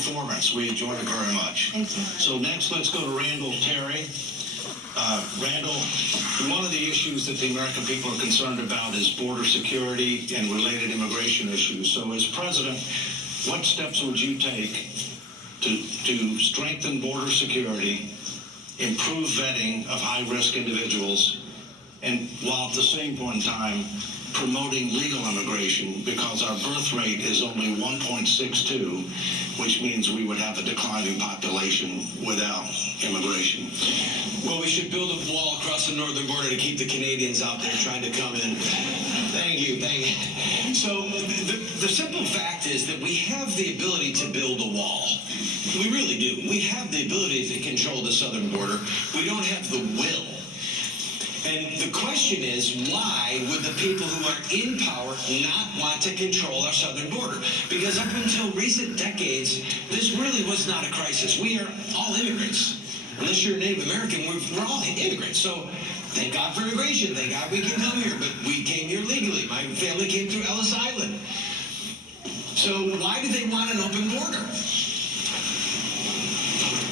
performance. We enjoyed it very much. Thank you. So next, let's go to Randall Terry. Randall, one of the issues that the American people are concerned about is border security and related immigration issues. So as president, what steps would you take to strengthen border security, improve vetting of high-risk individuals, and while at the same point in time promoting legal immigration, because our birth rate is only 1.62, which means we would have a declining population without immigration? Well, we should build a wall across the northern border to keep the Canadians out there trying to come in. Thank you. So the simple fact is that we have the ability to build a wall. We really do. We have the ability to control the southern border. We don't have the will. And the question is, why would the people who are in power not want to control our southern border? Because up until recent decades, this really was not a crisis. We are all immigrants. Unless you're a Native American, we're all immigrants. So thank God for immigration. Thank God we can come here. But we came here legally. My family came through Ellis Island. So why do they want an open border?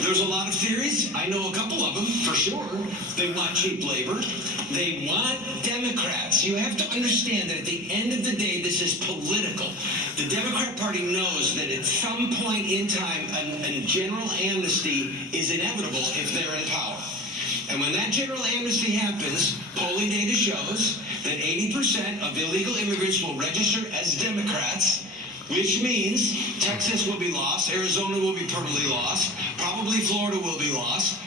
There's a lot of theories. I know a couple of them, for sure. They want cheap labor. They want Democrats. You have to understand that at the end of the day, this is political. The Democrat Party knows that at some point in time, a general amnesty is inevitable if they're in power. And when that general amnesty happens, polling data shows that 80% of illegal immigrants will register as Democrats, which means Texas will be lost, Arizona will be permanently lost, probably Florida will be lost,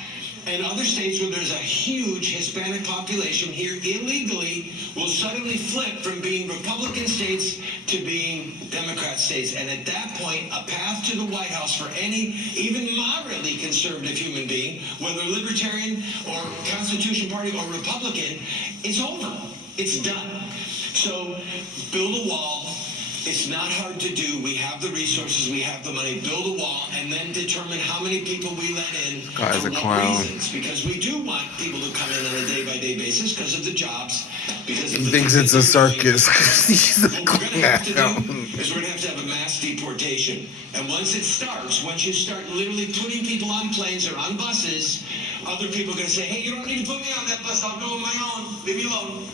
and other states where there's a huge Hispanic population here illegally will suddenly flip from being Republican states to being Democrat states. And at that point, a path to the White House for any even moderately conservative human being, whether libertarian or Constitution Party or Republican, is over. It's done. So build a wall. It's not hard to do. We have the resources, we have the money. Build a wall and then determine how many people we let in Guy's for a what clown. reasons. Because we do want people to come in on a day-by-day basis because of the jobs. Because of He the thinks things it's a that they're doing. circus. He's a What we're going to have to clown. do is we're going to have a mass deportation. And once it starts, once you start literally putting people on planes or on buses, other people are going to say, hey, you don't need to put me on that bus. I'll go on my own. Leave me alone.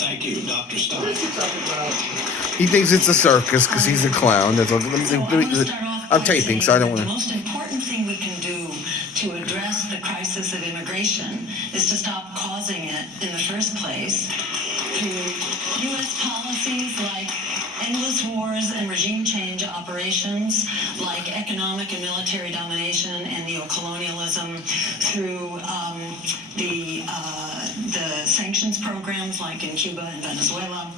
Thank you, Dr. Stein. He thinks it's a circus because he's a clown. That's all. I'm taping, so I don't want The to. most important thing we can do to address the crisis of immigration is to stop causing it in the first place through U.S. policies like endless wars and regime change operations, like economic and military domination and neocolonialism, through the sanctions programs like in Cuba and Venezuela,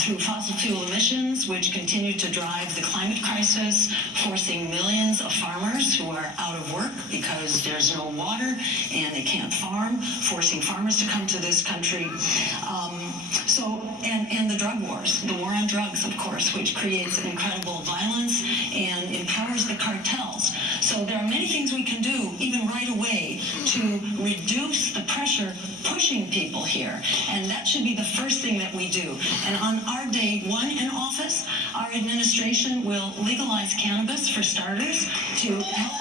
through fossil fuel emissions, which continue to drive the climate crisis, forcing millions of farmers who are out of work because there's no water and they can't farm, forcing farmers to come to this country. And the drug wars, the war on drugs, of course, which creates incredible violence and empowers the cartels. So there are many things we can do, even right away, to reduce the pressure pushing people here. And that should be the first thing that we do. And on our day one in office, our administration will legalize cannabis for starters to help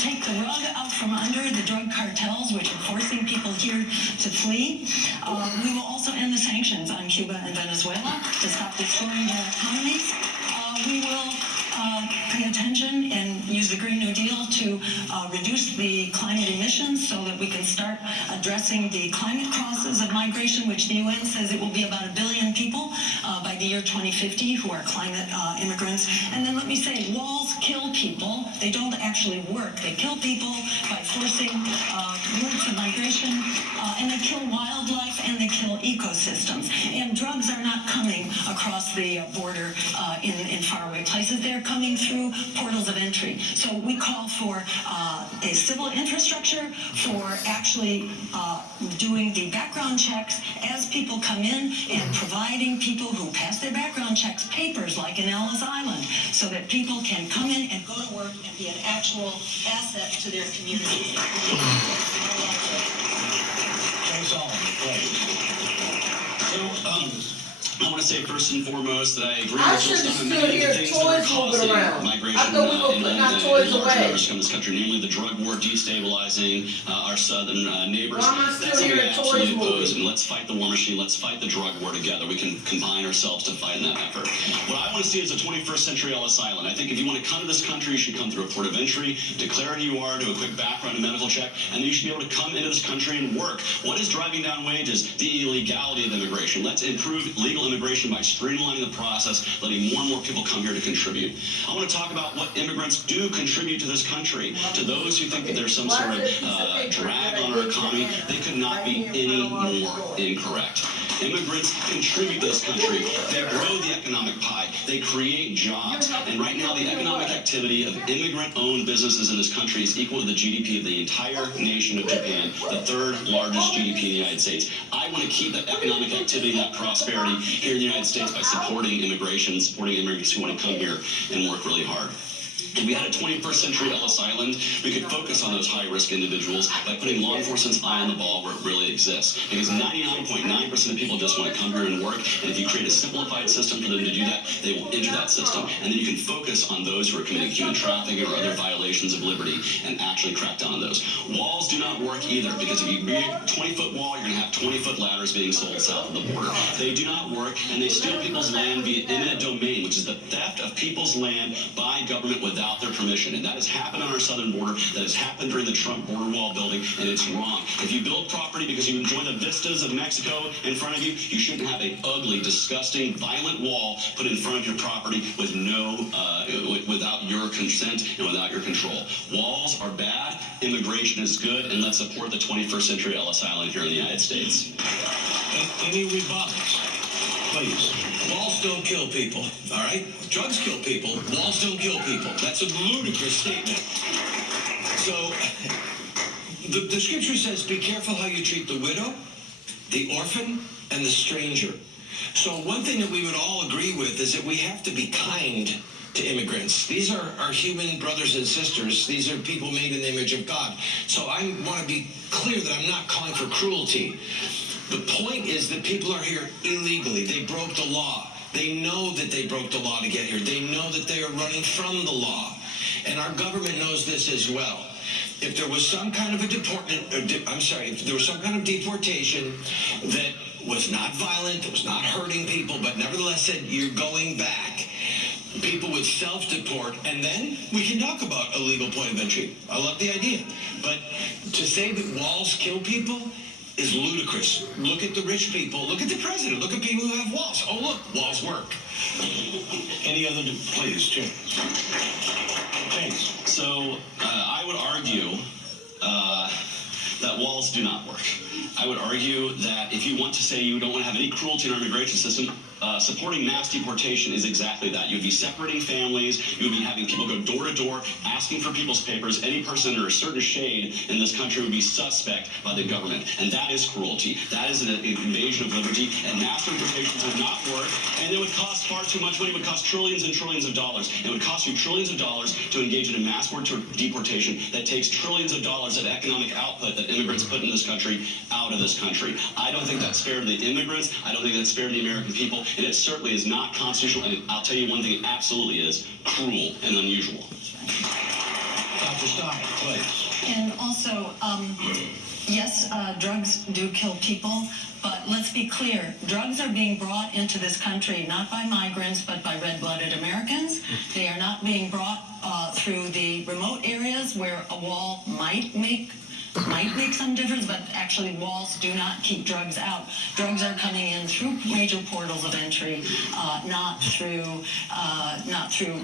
take the rug out from under the drug cartels, which are forcing people here to flee. We will also end the sanctions on Cuba and Venezuela to stop destroying their economies. We will pay attention and use the Green New Deal to reduce the climate emissions so that we can start addressing the climate causes of migration, which the UN says it will be about 1 billion people by the year 2050 who are climate immigrants. And then let me say, walls kill people. They don't actually work. They kill people by forcing routes of migration, and they kill wildlife and they kill ecosystems. And drugs are not coming across the border in faraway places. They're coming through portals of entry. So we call for a civil infrastructure for actually doing the background checks as people come in and providing people who pass their background checks papers like in Ellis Island so that people can come in and go to work and be an actual asset to their community. Jay Solomon, please. So, I want to say first and foremost that I agree I with should just have on stood many of here, the things that are toys moving causing around. migration I thought we were putting our toys large away. numbers come to this country, namely the drug war destabilizing our southern neighbors. Why am I still That's something hearing I absolutely toys oppose, moving? and let's fight the war machine. Let's fight the drug war together. We can combine ourselves to fight in that effort. What I want to see is a 21st century Ellis Island. I think if you want to come to this country, you should come through a port of entry, declare who you are, do a quick background and medical check, and then you should be able to come into this country and work. What is driving down wages? The illegality of immigration. Let's improve legal immigration by streamlining the process, letting more and more people come here to contribute. I want to talk about what immigrants do contribute to this country. To those who think that there's some sort of drag on our economy, they could not be any more incorrect. Immigrants contribute to this country. They grow the economic pie. They create jobs. And right now, the economic activity of immigrant-owned businesses in this country is equal to the GDP of the entire nation of Japan, the third largest GDP in the United States. I want to keep that economic activity and that prosperity here in the United States by supporting immigration, supporting immigrants who want to come here and work really hard. If we had a 21st century Ellis Island, we could focus on those high-risk individuals by putting law enforcement's eye on the ball where it really exists. Because 99.9% of people just want to come here and work, and if you create a simplified system for them to do that, they will enter that system. And then you can focus on those who are committing human trafficking or other violations of liberty and actually crack down on those. Walls do not work either, because if you build a 20-foot wall, you're going to have 20-foot ladders being sold south of the border. They do not work, and they steal people's land via eminent domain, which is the theft of people's land by government without their permission. And that has happened on our southern border. That has happened during the Trump border wall building, and it's wrong. If you build property because you enjoy the vistas of Mexico in front of you, you shouldn't have an ugly, disgusting, violent wall put in front of your property with without your consent and without your control. Walls are bad, immigration is good, and let's support the 21st century Ellis Island here in the United States. Any rebuttals? Please. Walls don't kill people, all right? Drugs kill people. Walls don't kill people. That's a ludicrous statement. So, the scripture says, be careful how you treat the widow, the orphan, and the stranger. So one thing that we would all agree with is that we have to be kind to immigrants. These are our human brothers and sisters. These are people made in the image of God. So I want to be clear that I'm not calling for cruelty. The point is that people are here illegally. They broke the law. They know that they broke the law to get here. They know that they are running from the law. And our government knows this as well. If there was some kind of if there was some kind of deportation that was not violent, that was not hurting people, but nevertheless said you're going back, people would self-deport, and then we can talk about a legal point of entry. I love the idea. But to say that walls kill people is ludicrous. Look at the rich people. Look at the president. Look at people who have walls. Oh, look, walls work. Any other, please, Jim? Thanks. So I would argue that walls do not work. I would argue that if you want to say you don't want to have any cruelty in our immigration system, supporting mass deportation is exactly that. You'd be separating families. You'd be having people go door to door, asking for people's papers. Any person under a certain shade in this country would be suspect by the government. And that is cruelty. That is an invasion of liberty. And mass deportations would not work. And it would cost far too much money. It would cost trillions and trillions of dollars. It would cost you trillions of dollars to engage in a mass deportation that takes trillions of dollars of economic output that immigrants put in this country out of this country. I don't think that's fair to the immigrants. I don't think that's fair to the American people. And it certainly is not constitutional. And I'll tell you one thing, it absolutely is cruel and unusual. Dr. Stein, please. And also, yes, drugs do kill people, but let's be clear. Drugs are being brought into this country not by migrants, but by red-blooded Americans. They are not being brought through the remote areas where a wall might make some difference, but actually walls do not keep drugs out. Drugs are coming in through major portals of entry, not through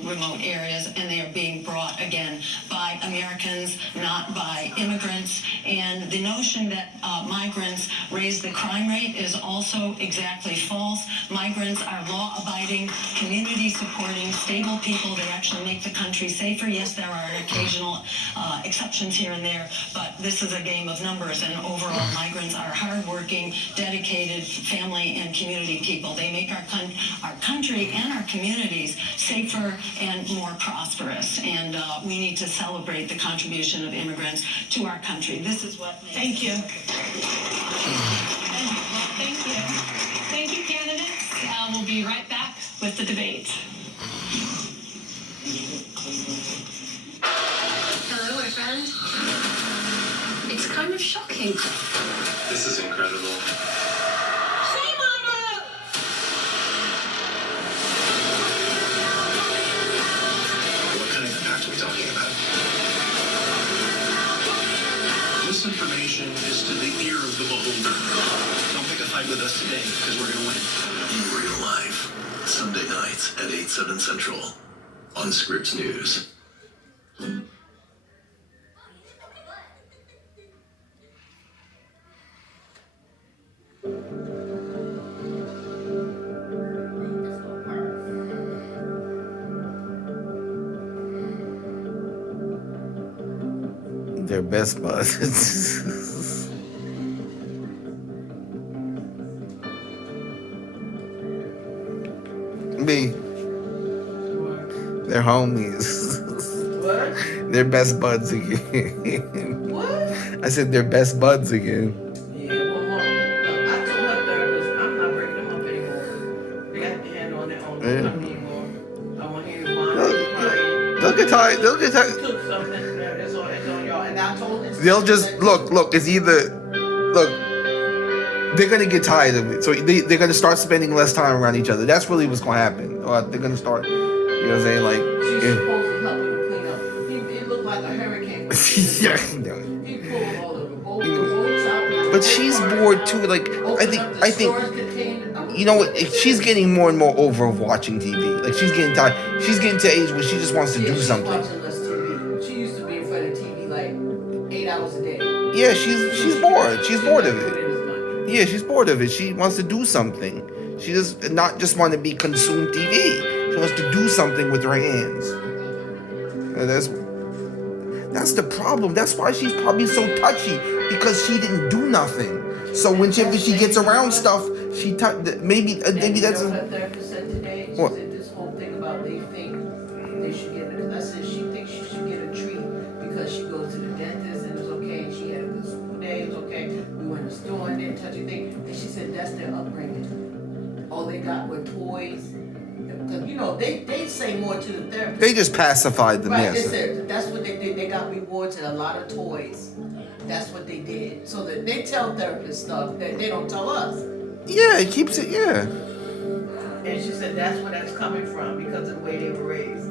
remote areas, and they are being brought again by Americans, not by immigrants. And the notion that migrants raise the crime rate is also exactly false. Migrants are law-abiding, community-supporting, stable people. They actually make the country safer. Yes, there are occasional exceptions here and there, but this is a game of numbers, and overall migrants are hardworking, dedicated family and community people. They make our country and our communities safer and more prosperous, and we need to celebrate the contribution of immigrants to our country. This is what makes Thank you. Thank you. Thank you, candidates. We'll be right back with the debate. Hello, my friend. It's kind of shocking. This is incredible. Say, Mama! What kind of impact are we talking about? This information is to the ear of the beholder. Don't pick a fight with us today, because we're going to win. In real life, Sunday nights at 8/7 Central on Scripps News. Their best buds. Me. They're homies. What? They're best buds again. What? I said they're best buds again. Yeah, well, look, I told her therapist, I'm not bringing them up anymore. They got to handle on their own. Yeah. Not anymore. I want to hear you whine. They'll get tired. They'll get tired. Took something. It's on y'all. And I told this. They'll just look. It's either look. They're gonna get tired of it, so they're gonna start spending less time around each other. That's really what's gonna happen. Or they're gonna start, you know what I'm saying? Like, She's yeah. supposed to help him clean up. It looked like a hurricane. Yeah, you know. He pulled all of the boats out. But she's bored too. Like, I think, you know what? She's getting more and more over of watching TV. Like, she's getting tired. She's getting to an age where she just wants to do something. Watching less TV. She used to be in front of TV like 8 hours a day. Yeah, she's bored. She's bored of it. Yeah, she's bored of it. She wants to do something. She does not just want to be consumed TV. She wants to do something with her hands. And that's the problem. That's why she's probably so touchy, because she didn't do nothing. So whenever she gets around stuff, maybe that's. You know what her therapist said today? She What? said this whole thing about they think they should get it. Because I said she thinks she should get a treat because she goes to the dentist and it's okay. And she had a good school day. It was okay. We went to the store and didn't touch anything. And she said that's their upbringing. All they got were toys. Because, you know, they say more to the therapist. They just pacified them, Right, they yes. said that's what they did. They got rewards and a lot of toys. That's what they did. So that they tell therapists stuff that they don't tell us. Yeah, it keeps it. Yeah. And she said that's where that's coming from because of the way they were raised.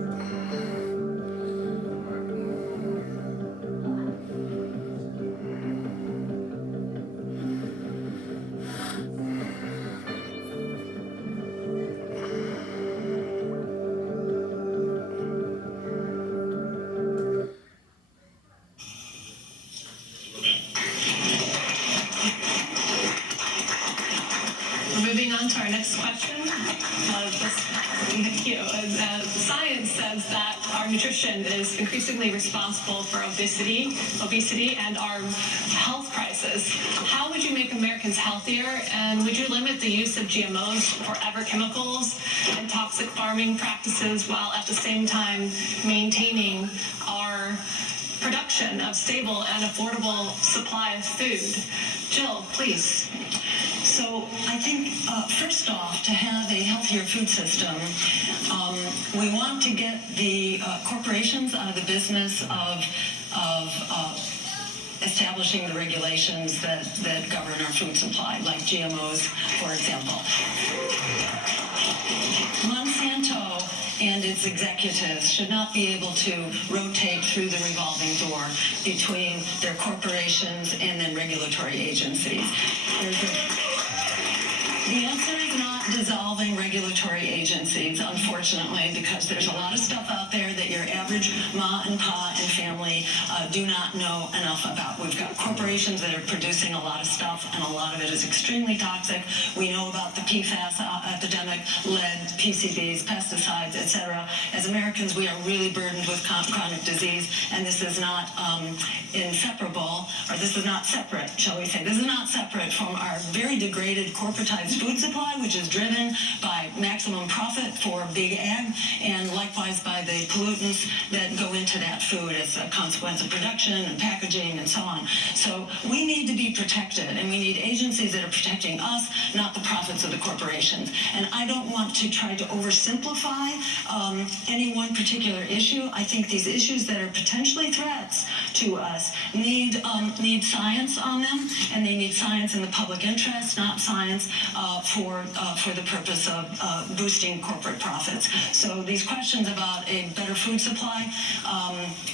We're moving on to our next question. Thank you. Science says that our nutrition is increasingly responsible for obesity, and our health crisis. How would you make Americans healthier, and would you limit the use of GMOs, forever chemicals, and toxic farming practices while at the same time maintaining our production of stable and affordable supply of food? Jill, please. So I think, first off, to have a healthier food system, we want to get the corporations out of the business of establishing the regulations that govern our food supply, like GMOs, for example. Monsanto and its executives should not be able to rotate through the revolving door between their corporations and then regulatory agencies. The answer is not dissolving regulatory agencies, unfortunately, because there's a lot of stuff out there that your average ma and pa and family do not know enough about. We've got corporations that are producing a lot of stuff, and a lot of it is extremely toxic. We know about the PFAS epidemic, lead, PCBs, pesticides, etc. As Americans, we are really burdened with chronic disease, and this is not inseparable, or this is not separate, shall we say. This is not separate from our very degraded corporatized food supply, which is driven by maximal maximum profit for big ag, and likewise by the pollutants that go into that food as a consequence of production and packaging and so on. So we need to be protected, and we need agencies that are protecting us, not the profits of the corporations. And I don't want to try to oversimplify any one particular issue. I think these issues that are potentially threats to us need science on them, and they need science in the public interest, not science for the purpose of boosting corporate profits. So these questions about a better food supply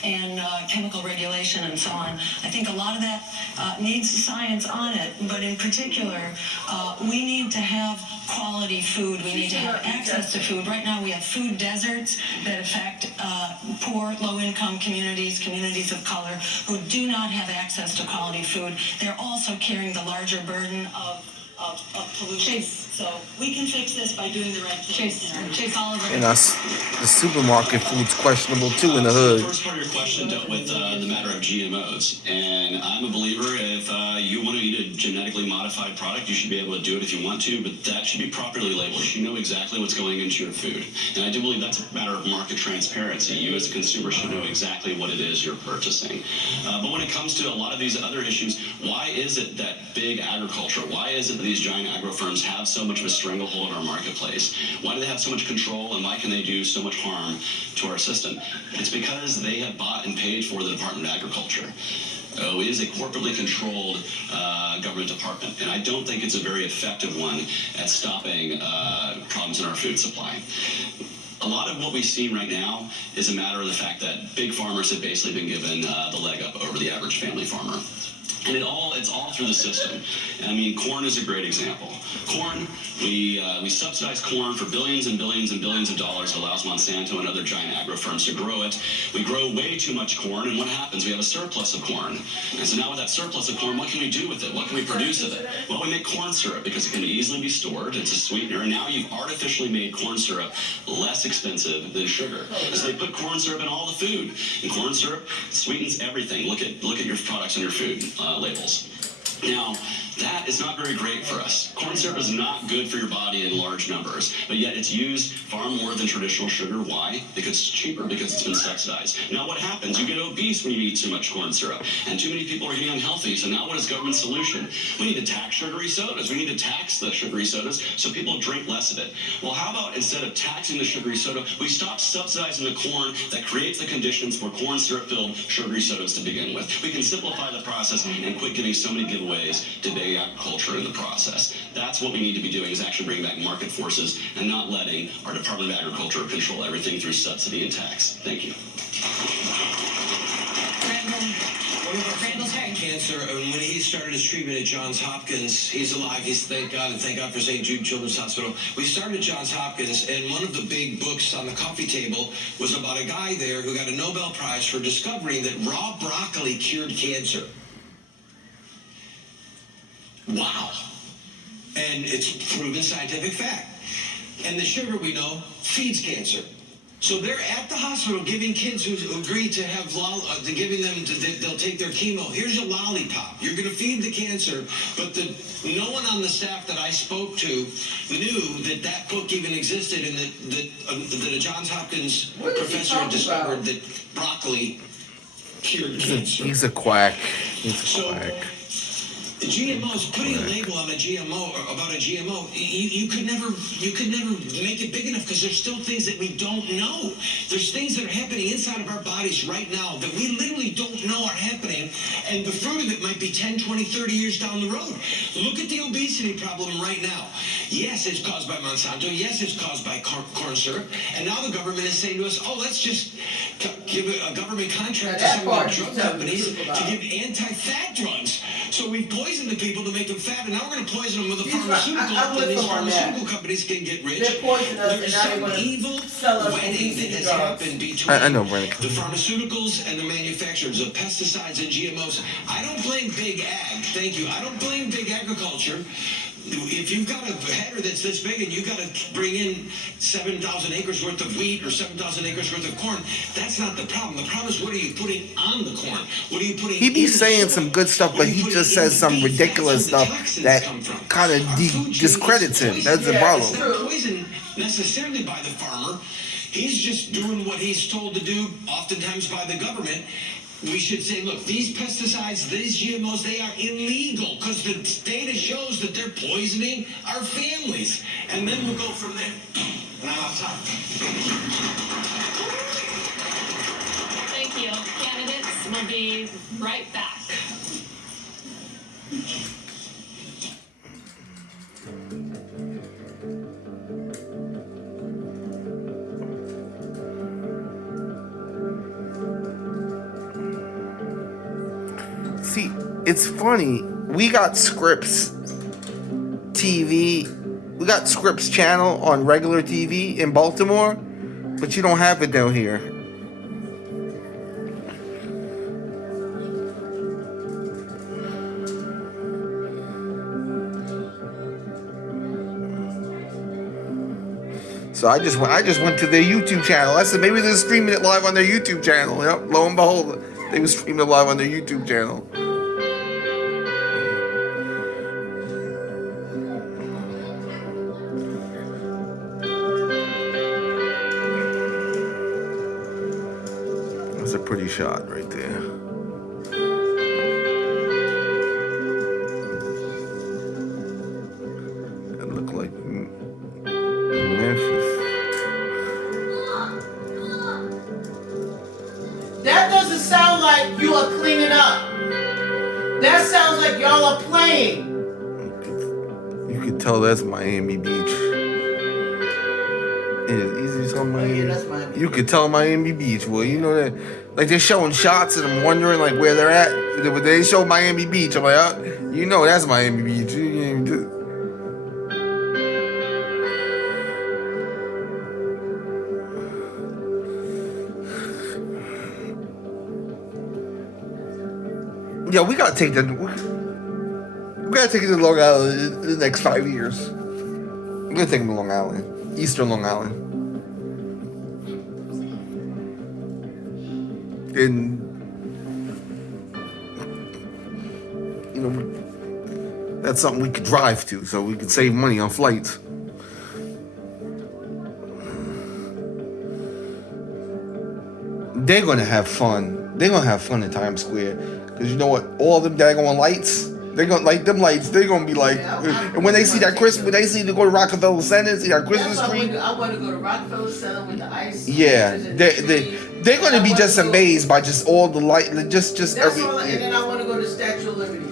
and chemical regulation and so on, I think a lot of that needs science on it, but in particular, we need to have quality food. We need to have access to food. Right now we have food deserts that affect poor, low-income communities, communities of color who do not have access to quality food. They're also carrying the larger burden of pollution. So we can fix this by doing the right thing. Chase Oliver. And us, the supermarket food's questionable too in the hood. The first part of your question dealt with the matter of GMOs, and I'm a believer if you want to eat a genetically modified product, you should be able to do it if you want to, but that should be properly labeled. You should know exactly what's going into your food, and I do believe that's a matter of market transparency. You as a consumer should know exactly what it is you're purchasing. But when it comes to a lot of these other issues, why is it that big agriculture, why is it that these giant agro firms have so much of a stranglehold on our marketplace? Why do they have so much control, and why can they do so much harm to our system? It's because they have bought and paid for the Department of Agriculture. It is a corporately controlled government department, and I don't think it's a very effective one at stopping problems in our food supply. A lot of what we see right now is a matter of the fact that big farmers have basically been given the leg up over the average family farmer. And it's all through the system. And I mean, corn is a great example. Corn, we subsidize corn for billions and billions and billions of dollars. It allows Monsanto and other giant agro firms to grow it. We grow way too much corn, and what happens? We have a surplus of corn. And so now with that surplus of corn, what can we do with it? What can we produce with it? Well, we make corn syrup because it can easily be stored. It's a sweetener, and now you've artificially made corn syrup less expensive than sugar. So they put corn syrup in all the food, and corn syrup sweetens everything. Look at your products on your food labels. Now, that is not very great for us. Corn syrup is not good for your body in large numbers, but yet it's used far more than traditional sugar. Why? Because it's cheaper, because it's been subsidized. Now what happens? You get obese when you eat too much corn syrup, and too many people are getting unhealthy. So now what is government's solution? We need to tax sugary sodas. We need to tax the sugary sodas so people drink less of it. Well, how about instead of taxing the sugary soda, we stop subsidizing the corn that creates the conditions for corn syrup-filled sugary sodas to begin with. We can simplify the process and quit giving so many giveaways to big agriculture in the process. That's what we need to be doing, is actually bringing back market forces and not letting our Department of Agriculture control everything through subsidy and tax. Thank you. Randall's had cancer, and when he started his treatment at Johns Hopkins, he's alive. Thank God for St. Jude Children's Hospital. We started at Johns Hopkins, and one of the big books on the coffee table was about a guy there who got a Nobel Prize for discovering that raw broccoli cured cancer. Wow. And it's proven scientific fact. And the sugar, we know, feeds cancer. So they're at the hospital giving kids who agree to have, they'll take their chemo. Here's a lollipop. You're going to feed the cancer. But no one on the staff that I spoke to knew that book even existed, and that a Johns Hopkins professor had discovered that broccoli cured cancer. He's a quack. He's a quack. GMOs, putting a label on a GMO or about a GMO, you could never make it big enough, because there's still things that we don't know. There's things that are happening inside of our bodies right now that we literally don't know are happening, and the fruit of it might be 10, 20, 30 years down the road. Look at the obesity problem right now. Yes, it's caused by Monsanto. Yes, it's caused by corn syrup. And now the government is saying to us, oh, let's just give a government contract to some of the drug companies to give anti-fat drugs. So we've poisoned the people to make them fat, and now we're going to poison them with a pharmaceutical, and these pharmaceutical companies can get rich. They're poisoning us, There's and now some evil wedding that has happened between I know, Brandon. the pharmaceuticals and the manufacturers of pesticides and GMOs. I don't blame big ag. Thank you. I don't blame big agriculture. if you've got a header that's this big and you've got to bring in 7,000 acres worth of wheat or 7,000 acres worth of corn, that's not the problem. The problem is, what are you putting on the corn? What are you putting? He be in the saying soil? some good stuff, What are but you he putting just in says the some beef? ridiculous That's where the stuff toxins that come from. kind of Our food chain discredits him. is That's the poisoned. problem. It's not poisoned necessarily by the farmer. He's just doing what he's told to do, oftentimes by the government. We should say, look, these pesticides, these GMOs, they are illegal because the data shows that they're poisoning our families. And then we'll go from there. And I'm out of time. Thank you. Candidates will be right back. See, it's funny. We got Scripps TV. We got Scripps channel on regular TV in Baltimore, but you don't have it down here. So I just went to their YouTube channel. I said maybe they're streaming it live on their YouTube channel. Yep, lo and behold, they were streaming it live on their YouTube channel. That's a pretty shot right there. That looked like Memphis. That doesn't sound like you are cleaning up. That sounds like y'all are playing. You could tell that's Miami Beach. It is easy to tell Miami. Yeah, that's Miami. You could tell Miami Beach. Well, you know that, like they're showing shots and I'm wondering like where they're at. They show Miami Beach. I'm like, oh, you know that's Miami Beach. Yeah, we gotta take it to Long Island in the next 5 years. We're gonna take them to Long Island, Eastern Long Island, and you know that's something we could drive to, so we could save money on flights. They're gonna have fun. They're gonna have fun in Times Square. Because you know what? All them daggone lights, they're gonna like them lights. They're gonna be like, and when they see that Christmas, when they see to go to Rockefeller Center, see that Christmas tree. I want to go to Rockefeller Center with the ice. Yeah, they're gonna be just amazed by just all the light, just That's every. all, and then I want to go to Statue of Liberty.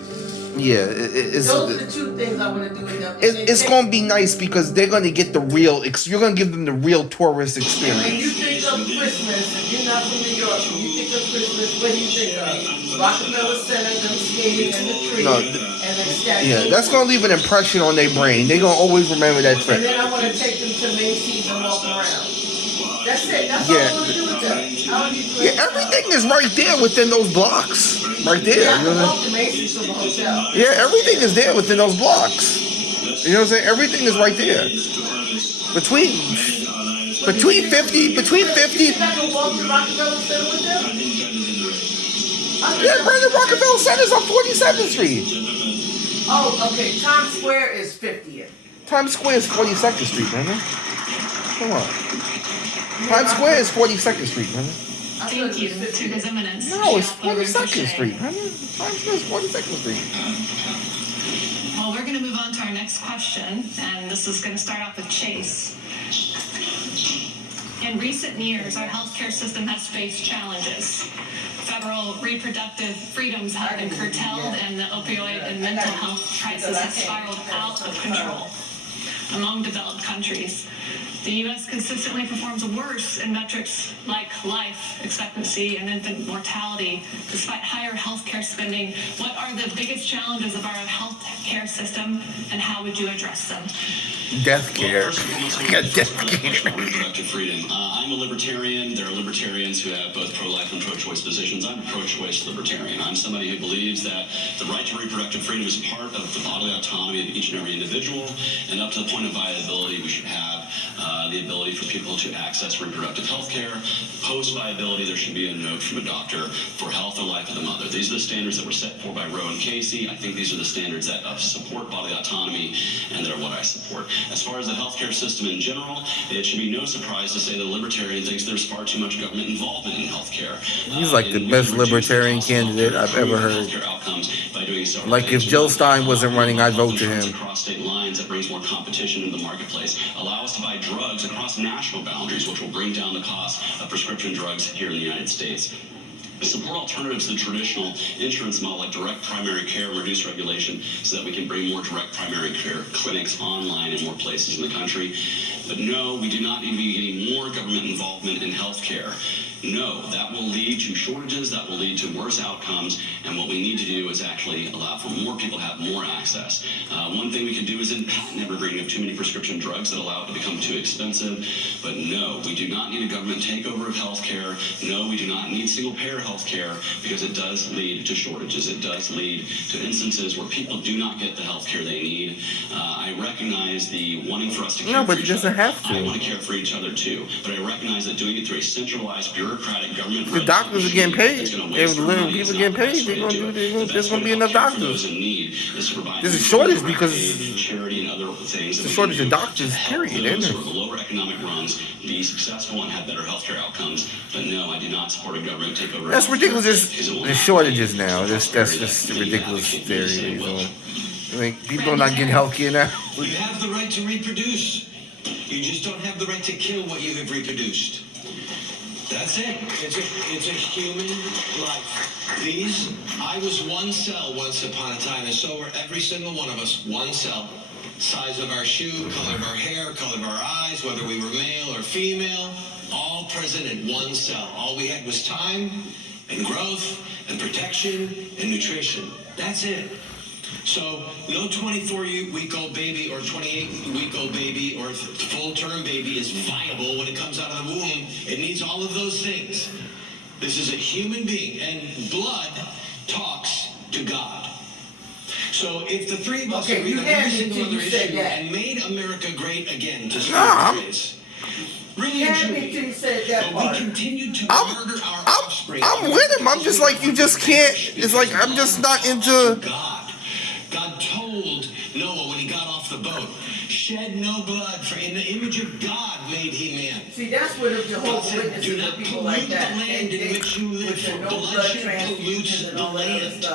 Yeah, it's. Those are the two things I want to do with them. It's gonna be nice because they're gonna get the real. You're gonna give them the real tourist When experience. you think of Christmas, if you're not from New York, when you think of Christmas, what do you think of? Rockefeller Center, them skating and the tree, No, and then Statue. Yeah, that's gonna leave an impression on their brain. They're gonna always remember that And trip. then I want to take them to Macy's and walk around. That's it. That's all Yeah. I want to do with them. I don't need to do Yeah, everything is right there within those blocks. Right there. Yeah, I You know can what I'm walk to Macy's from the hotel. saying? Yeah, everything is there within those blocks. You know what I'm saying? Everything is right there. Between 50. You think I can walk to Rockefeller Center with them? Yeah, Brandon Rockefeller Center's on 47th Street. Oh, okay. Times Square is 50th. Times Square is 42nd Street, Brandon. Come on. Times Square is 42nd Street, Brandon. Thank you to His Eminence. No, it's Jeff Logan 42nd Touche. Street, Brandon. Times Square is 42nd Street. Well, we're going to move on to our next question, and this is going to start off with Chase. In recent years, our healthcare system has faced challenges. Federal reproductive freedoms have been curtailed, and the opioid and mental health crisis has spiraled out of control among developed countries. The U.S. consistently performs worse in metrics like life expectancy and infant mortality, despite higher healthcare spending. What are the biggest challenges of our healthcare system, and how would you address them? Death care. Death care. Reproductive freedom. I'm a libertarian. There are libertarians who have both pro-life and pro-choice positions. I'm a pro-choice libertarian. I'm somebody who believes that the right to reproductive freedom is part of the bodily autonomy of each and every individual, and up to the point of viability, we should have the ability for people to access reproductive health care. Post-viability, there should be a note from a doctor for health or life of the mother. These are the standards that were set forth by Roe and Casey. I think these are the standards that support bodily autonomy and that are what I support. As far as the healthcare system in general, it should be no surprise to say the libertarian thinks there's far too much government involvement in healthcare. He's like the best libertarian candidate I've ever heard. Like if Jill Stein wasn't running, I'd vote to him. Across state lines that brings more competition in the marketplace. Allow us to buy drugs across national boundaries, which will bring down the cost of prescription drugs here in the United States. Support alternatives to the traditional insurance model like direct primary care and reduce regulation so that we can bring more direct primary care clinics online in more places in the country. But no, we do not need to be getting more government involvement in healthcare. No, that will lead to shortages, that will lead to worse outcomes, and what we need to do is actually allow for more people to have more access. One thing we can do is in patent evergreening of too many prescription drugs that allow it to become too expensive. But no, we do not need a government takeover of healthcare. No, we do not need single-payer healthcare because it does lead to shortages. It does lead to instances where people do not get the healthcare they need. I recognize the wanting for us to care for each other. No, but it doesn't have to. I want to care for each other too, but I recognize that doing it through a centralized bureaucratic government. The doctors are getting paid. If little people getting paid, there's going to be enough doctors. There's a shortage because there's a shortage of doctors, period, isn't it? Lower economic rungs, be successful and have better healthcare outcomes. But no, I do not support a government takeover. That's ridiculous. There's shortages now. That's just a ridiculous theory. I mean, people are not getting healthcare now. You have the right to reproduce. You just don't have the right to kill what you have reproduced. That's it. It's a human life. I was one cell once upon a time, and so were every single one of us. One cell. Size of our shoe, color of our hair, color of our eyes, whether we were male or female, all present in one cell. All we had was time and growth and protection and nutrition. That's it. So no 24-week-old baby or 28-week-old baby or full-term baby is viable when it comes out of the womb. It needs all of those things. This is a human being, and blood talks to God. So if the three of us agreed on every single other issue and made America great again to start this, really and truly, but we continued to murder our offspring. I'm with him. I'm just like, you just can't. It's like, I'm just not into. God told Noah when he got off the boat, shed no blood, for in the image of God made he man. See, that's what the Jehovah's Witnesses do not are people pollute like that. the land in which you live, for bloodshed pollutes the land.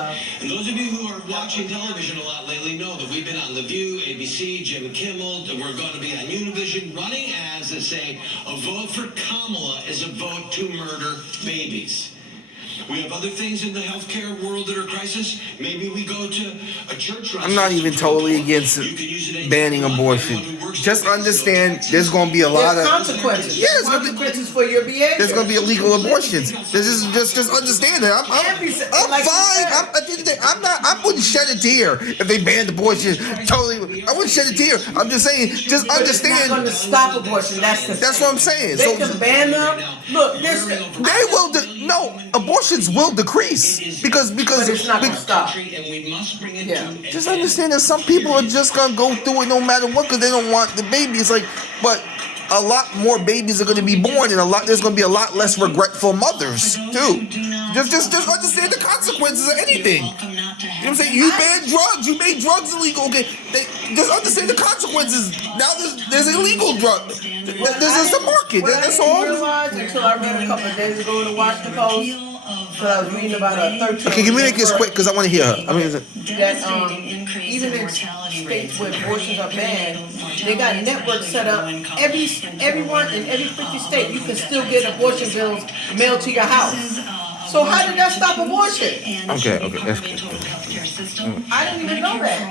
And those of you who are watching television a lot lately know that we've been on The View, ABC, Jim Kimmel, that we're going to be on Univision running ads that say a vote for Kamala is a vote to murder babies. We have other things in the healthcare world that are crisis. Maybe we go to a church. I'm not even totally against banning abortion. Just understand there's going to be a lot of consequences. Yeah, there's consequences for your behavior. There's going to be illegal abortions. This is just understand that. I'm fine. I wouldn't shed a tear if they banned abortion. Totally, I wouldn't shed a tear. I'm just saying, just understand. It's not going to stop abortion. That's what I'm saying. They can ban them. Look, they will. No, abortions will decrease because but it's not going to stop. Just understand that some people are just going to go through it no matter what because they don't want the baby. It's like, but a lot more babies are going to be born, and there's going to be a lot less regretful mothers too. Just understand the consequences of anything. You know what I'm saying? You banned drugs. You made drugs illegal. Okay, just understand the consequences. Now there's illegal drugs. There's a market. That's all. I didn't realize until I read a couple of days ago in the Washington Post. So I was reading about a 13. Okay, can we make this quick because I want to hear her. I mean, that even in states where abortions are banned, they got networks set up. Everyone in every 50 state, you can still get abortion bills mailed to your house. So how did that stop abortion? Okay, that's good. I didn't even know that.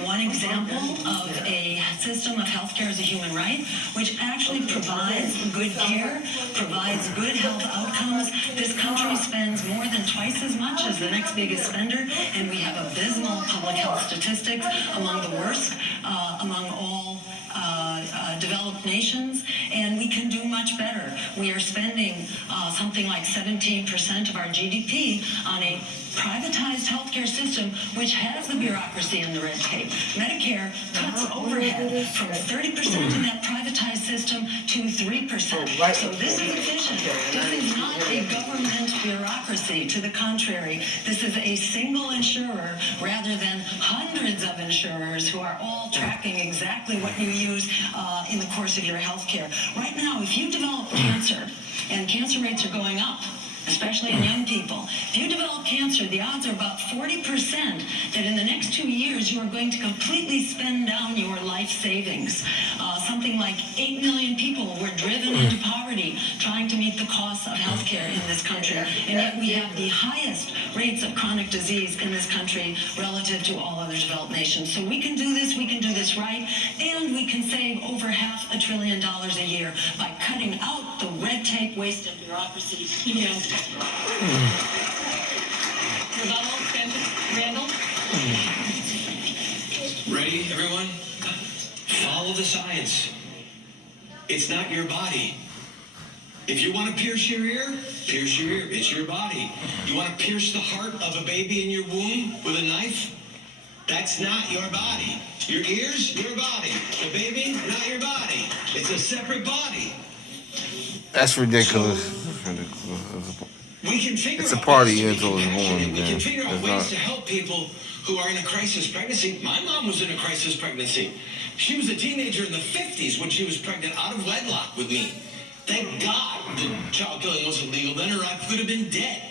one example of a system of healthcare as a human right, which actually provides good care, provides good health outcomes. This country spends more than twice as much as the next biggest spender, and we have abysmal public health statistics, among the worst among all developed nations, and we can do much better. We are spending something like 17% of our GDP on a privatized healthcare system, which has the bureaucracy and the red tape. Medicare cuts overhead from 30% in that privatized system to 3%. So this is efficient. This is not a government bureaucracy. To the contrary, this is a single insurer rather than hundreds of insurers who are all tracking exactly what you use in the course of your healthcare. Right now, if you develop cancer, and cancer rates are going up, especially in young people. If you develop cancer, the odds are about 40% that in the next 2 years you are going to completely spend down your life savings. Something like 8 million people were driven into poverty trying to meet the costs of healthcare in this country. And yet we have the highest rates of chronic disease in this country relative to all other developed nations. So we can do this right, and we can save over $500 billion a year by cutting out the red tape, waste, and bureaucracy. Rebuttal, Randall? Ready, everyone? Follow the science. It's not your body. If you want to pierce your ear, pierce your ear. It's your body. You want to pierce the heart of a baby in your womb with a knife? That's not your body. Your ears, your body. The baby, not your body. It's a separate body. That's ridiculous. We can figure It's a out party ways to until be it's born, compassionate. We man. can figure out It's ways not. to help people who are in a crisis pregnancy. My mom was in a crisis pregnancy. She was a teenager in the 50s when she was pregnant out of wedlock with me. Thank God the child killing wasn't legal then, or I could have been dead.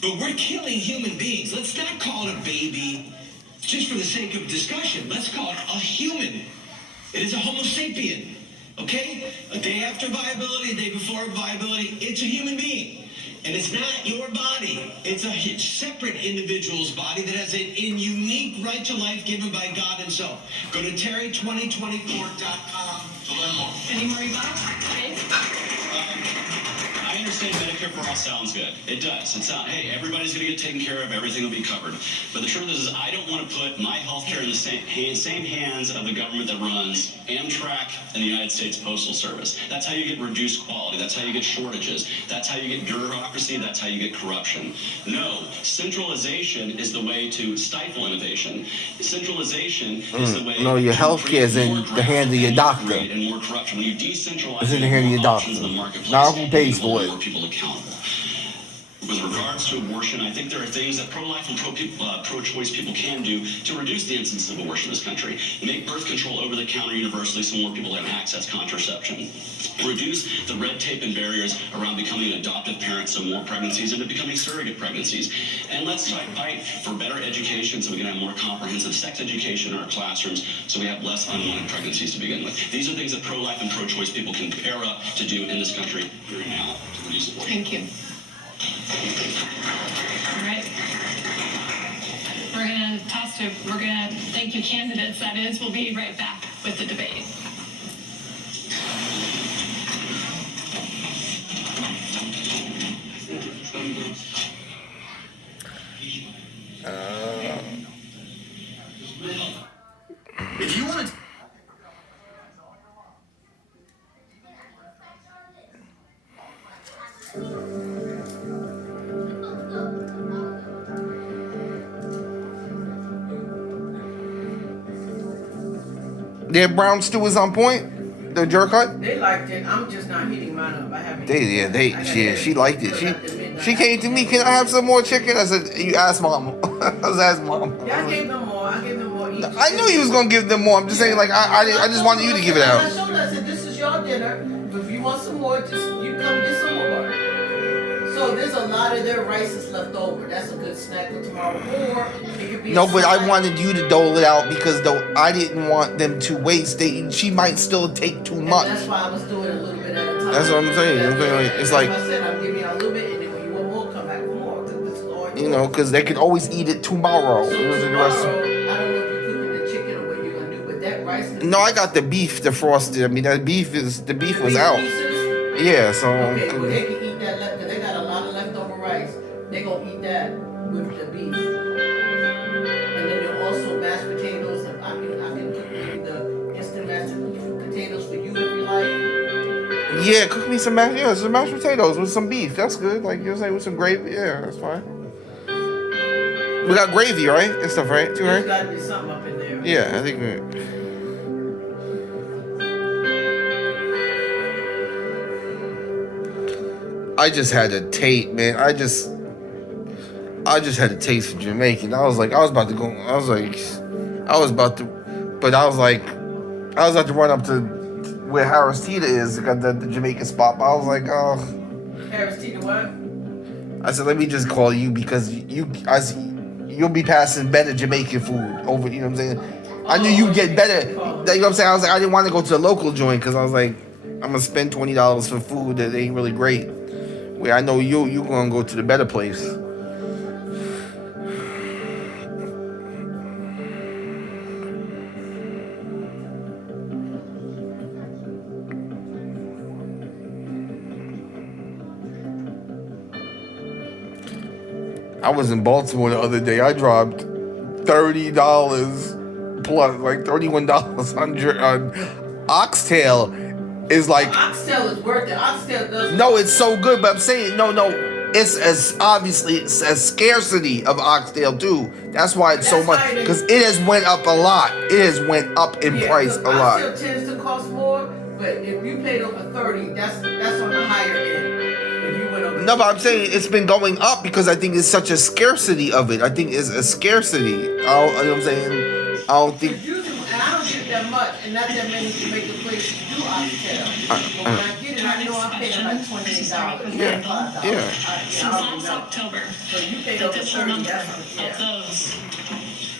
But we're killing human beings. Let's not call it a baby just for the sake of discussion. Let's call it a human. It is a Homo sapien. Okay? A day after viability, a day before viability, it's a human being. And it's not your body. It's a separate individual's body that has a unique right to life given by God himself. Go to terry2024.com to learn more. Any more rebuttals? Dave? I understand Medicare for all sounds good. It does. It's not, hey, everybody's going to get taken care of, everything will be covered. But the truth is I don't want to put my health care in the same hands of the government that runs Amtrak and the United States Postal Service. That's how you get reduced quality. That's how you get shortages. That's how you get bureaucracy. That's how you get corruption. No, centralization is the way to stifle innovation. Centralization is the way No, your to health care is create in more the hands of your graft doctor. and more corruption. When you decentralize, It's in the hand of your more options doctor. in the marketplace, Now who pays you hold for it? more people accountable. With regards to abortion, I think there are things that pro-life and pro-choice people can do to reduce the incidence of abortion in this country. Make birth control over-the-counter universally so more people have access to contraception. Reduce the red tape and barriers around becoming an adoptive parent so more pregnancies into becoming surrogate pregnancies. And let's fight for better education so we can have more comprehensive sex education in our classrooms so we have less unwanted pregnancies to begin with. These are things that pro-life and pro-choice people can pair up to do in this country right now to reduce abortion. Thank you. All right. We're gonna thank you candidates, that is. We'll be right back with the debate. If you want to. Their brown stew is on point. The jerk hut. They liked it. I'm just not heating mine up. I haven't. She liked it. She came to me. Can I have some more chicken? I said, you asked mom. I was asking mom. Yeah, I gave them more. I gave them more each. I knew you was gonna give them more. I'm just saying, like I just wanted you to give it I out. showed her, I said, this is your dinner. If you want some more, just you come get some more. So there's a lot of their rice is left over. That's a good snack for tomorrow. Or it could be. No, but I wanted you to dole it out because though I didn't want them to waste. She might still take too And much. that's why I was doing a little bit at a time. That's what I'm saying. It's like, I said, I'm giving you a little bit, and then when you want more, come back for more. Cause this is all you know, because they could always eat it tomorrow. So The tomorrow, rest- I don't know if you No, I got the beef, the frosted. I mean, the beef was out. Yeah, so. Okay, well they can eat that because they got a lot of leftover rice. They gonna eat that with the beef. And then there also mashed potatoes. And I can cook maybe the instant mashed potatoes for you if you like. Yeah, cook me some mashed potatoes with some beef. That's good. Like you're saying, with some gravy. Yeah, that's fine. We got gravy, right? And stuff, right? Too, There's right? gotta be something up in there. Yeah, I think we. I just had a taste, man. I just had a taste for Jamaican. I was about to run up to where Harris Teeter is, got the Jamaican spot. But I was like, oh. Harris Teeter what? I said, let me just call you because you'll be passing better Jamaican food over. You know what I'm saying? I knew you'd get better. You know what I'm saying? I was like, I didn't want to go to the local joint because I was like, I'm gonna spend $20 for food that ain't really great. Where I know you gonna go to the better place. I was in Baltimore the other day. I dropped $30 plus, like $31 on oxtail. Is like Oxtail is worth it. Oxtail does. No, it's so good, but I'm saying no. It's as obviously it's a scarcity of oxtail too. That's why it's so much because it has went up a lot. It has went up in price a lot. Oxtail tends to cost more, but if you paid over $30, that's on the higher end. If you went over No, but I'm saying it's been going up because I think it's such a scarcity of it. I think it's a scarcity. You know what I'm saying? I don't think. Usually, and I don't get that much, and not that many to make a place do oxtail. But when I get it, I know I'm paying like $28. Yeah. Yeah. Since last October, So you paid the over official 30. number That's of those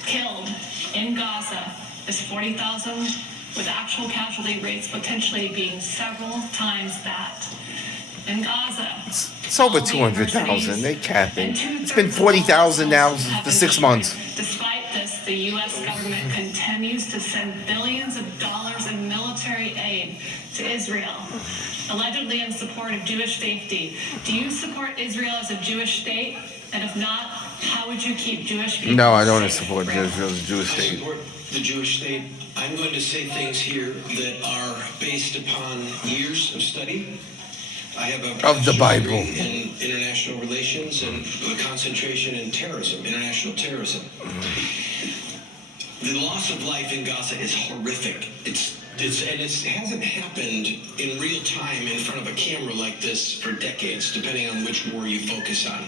killed in Gaza is 40,000, with actual casualty rates potentially being several times that. In Gaza, It's over 200,000. They capping. It's been 40,000 now for 6 months. Despite this, the U.S. government continues to send billions of dollars in military aid to Israel, allegedly in support of Jewish safety. Do you support Israel as a Jewish state? And if not, how would you keep Jewish people No, I don't safe? support Israel as a Jewish I state. support the Jewish state. I'm going to say things here that are based upon years of study. I have a Of the bachelor's Bible. degree in international relations and with a concentration in terrorism, international terrorism. The loss of life in Gaza is horrific. It hasn't happened in real time in front of a camera like this for decades, depending on which war you focus on.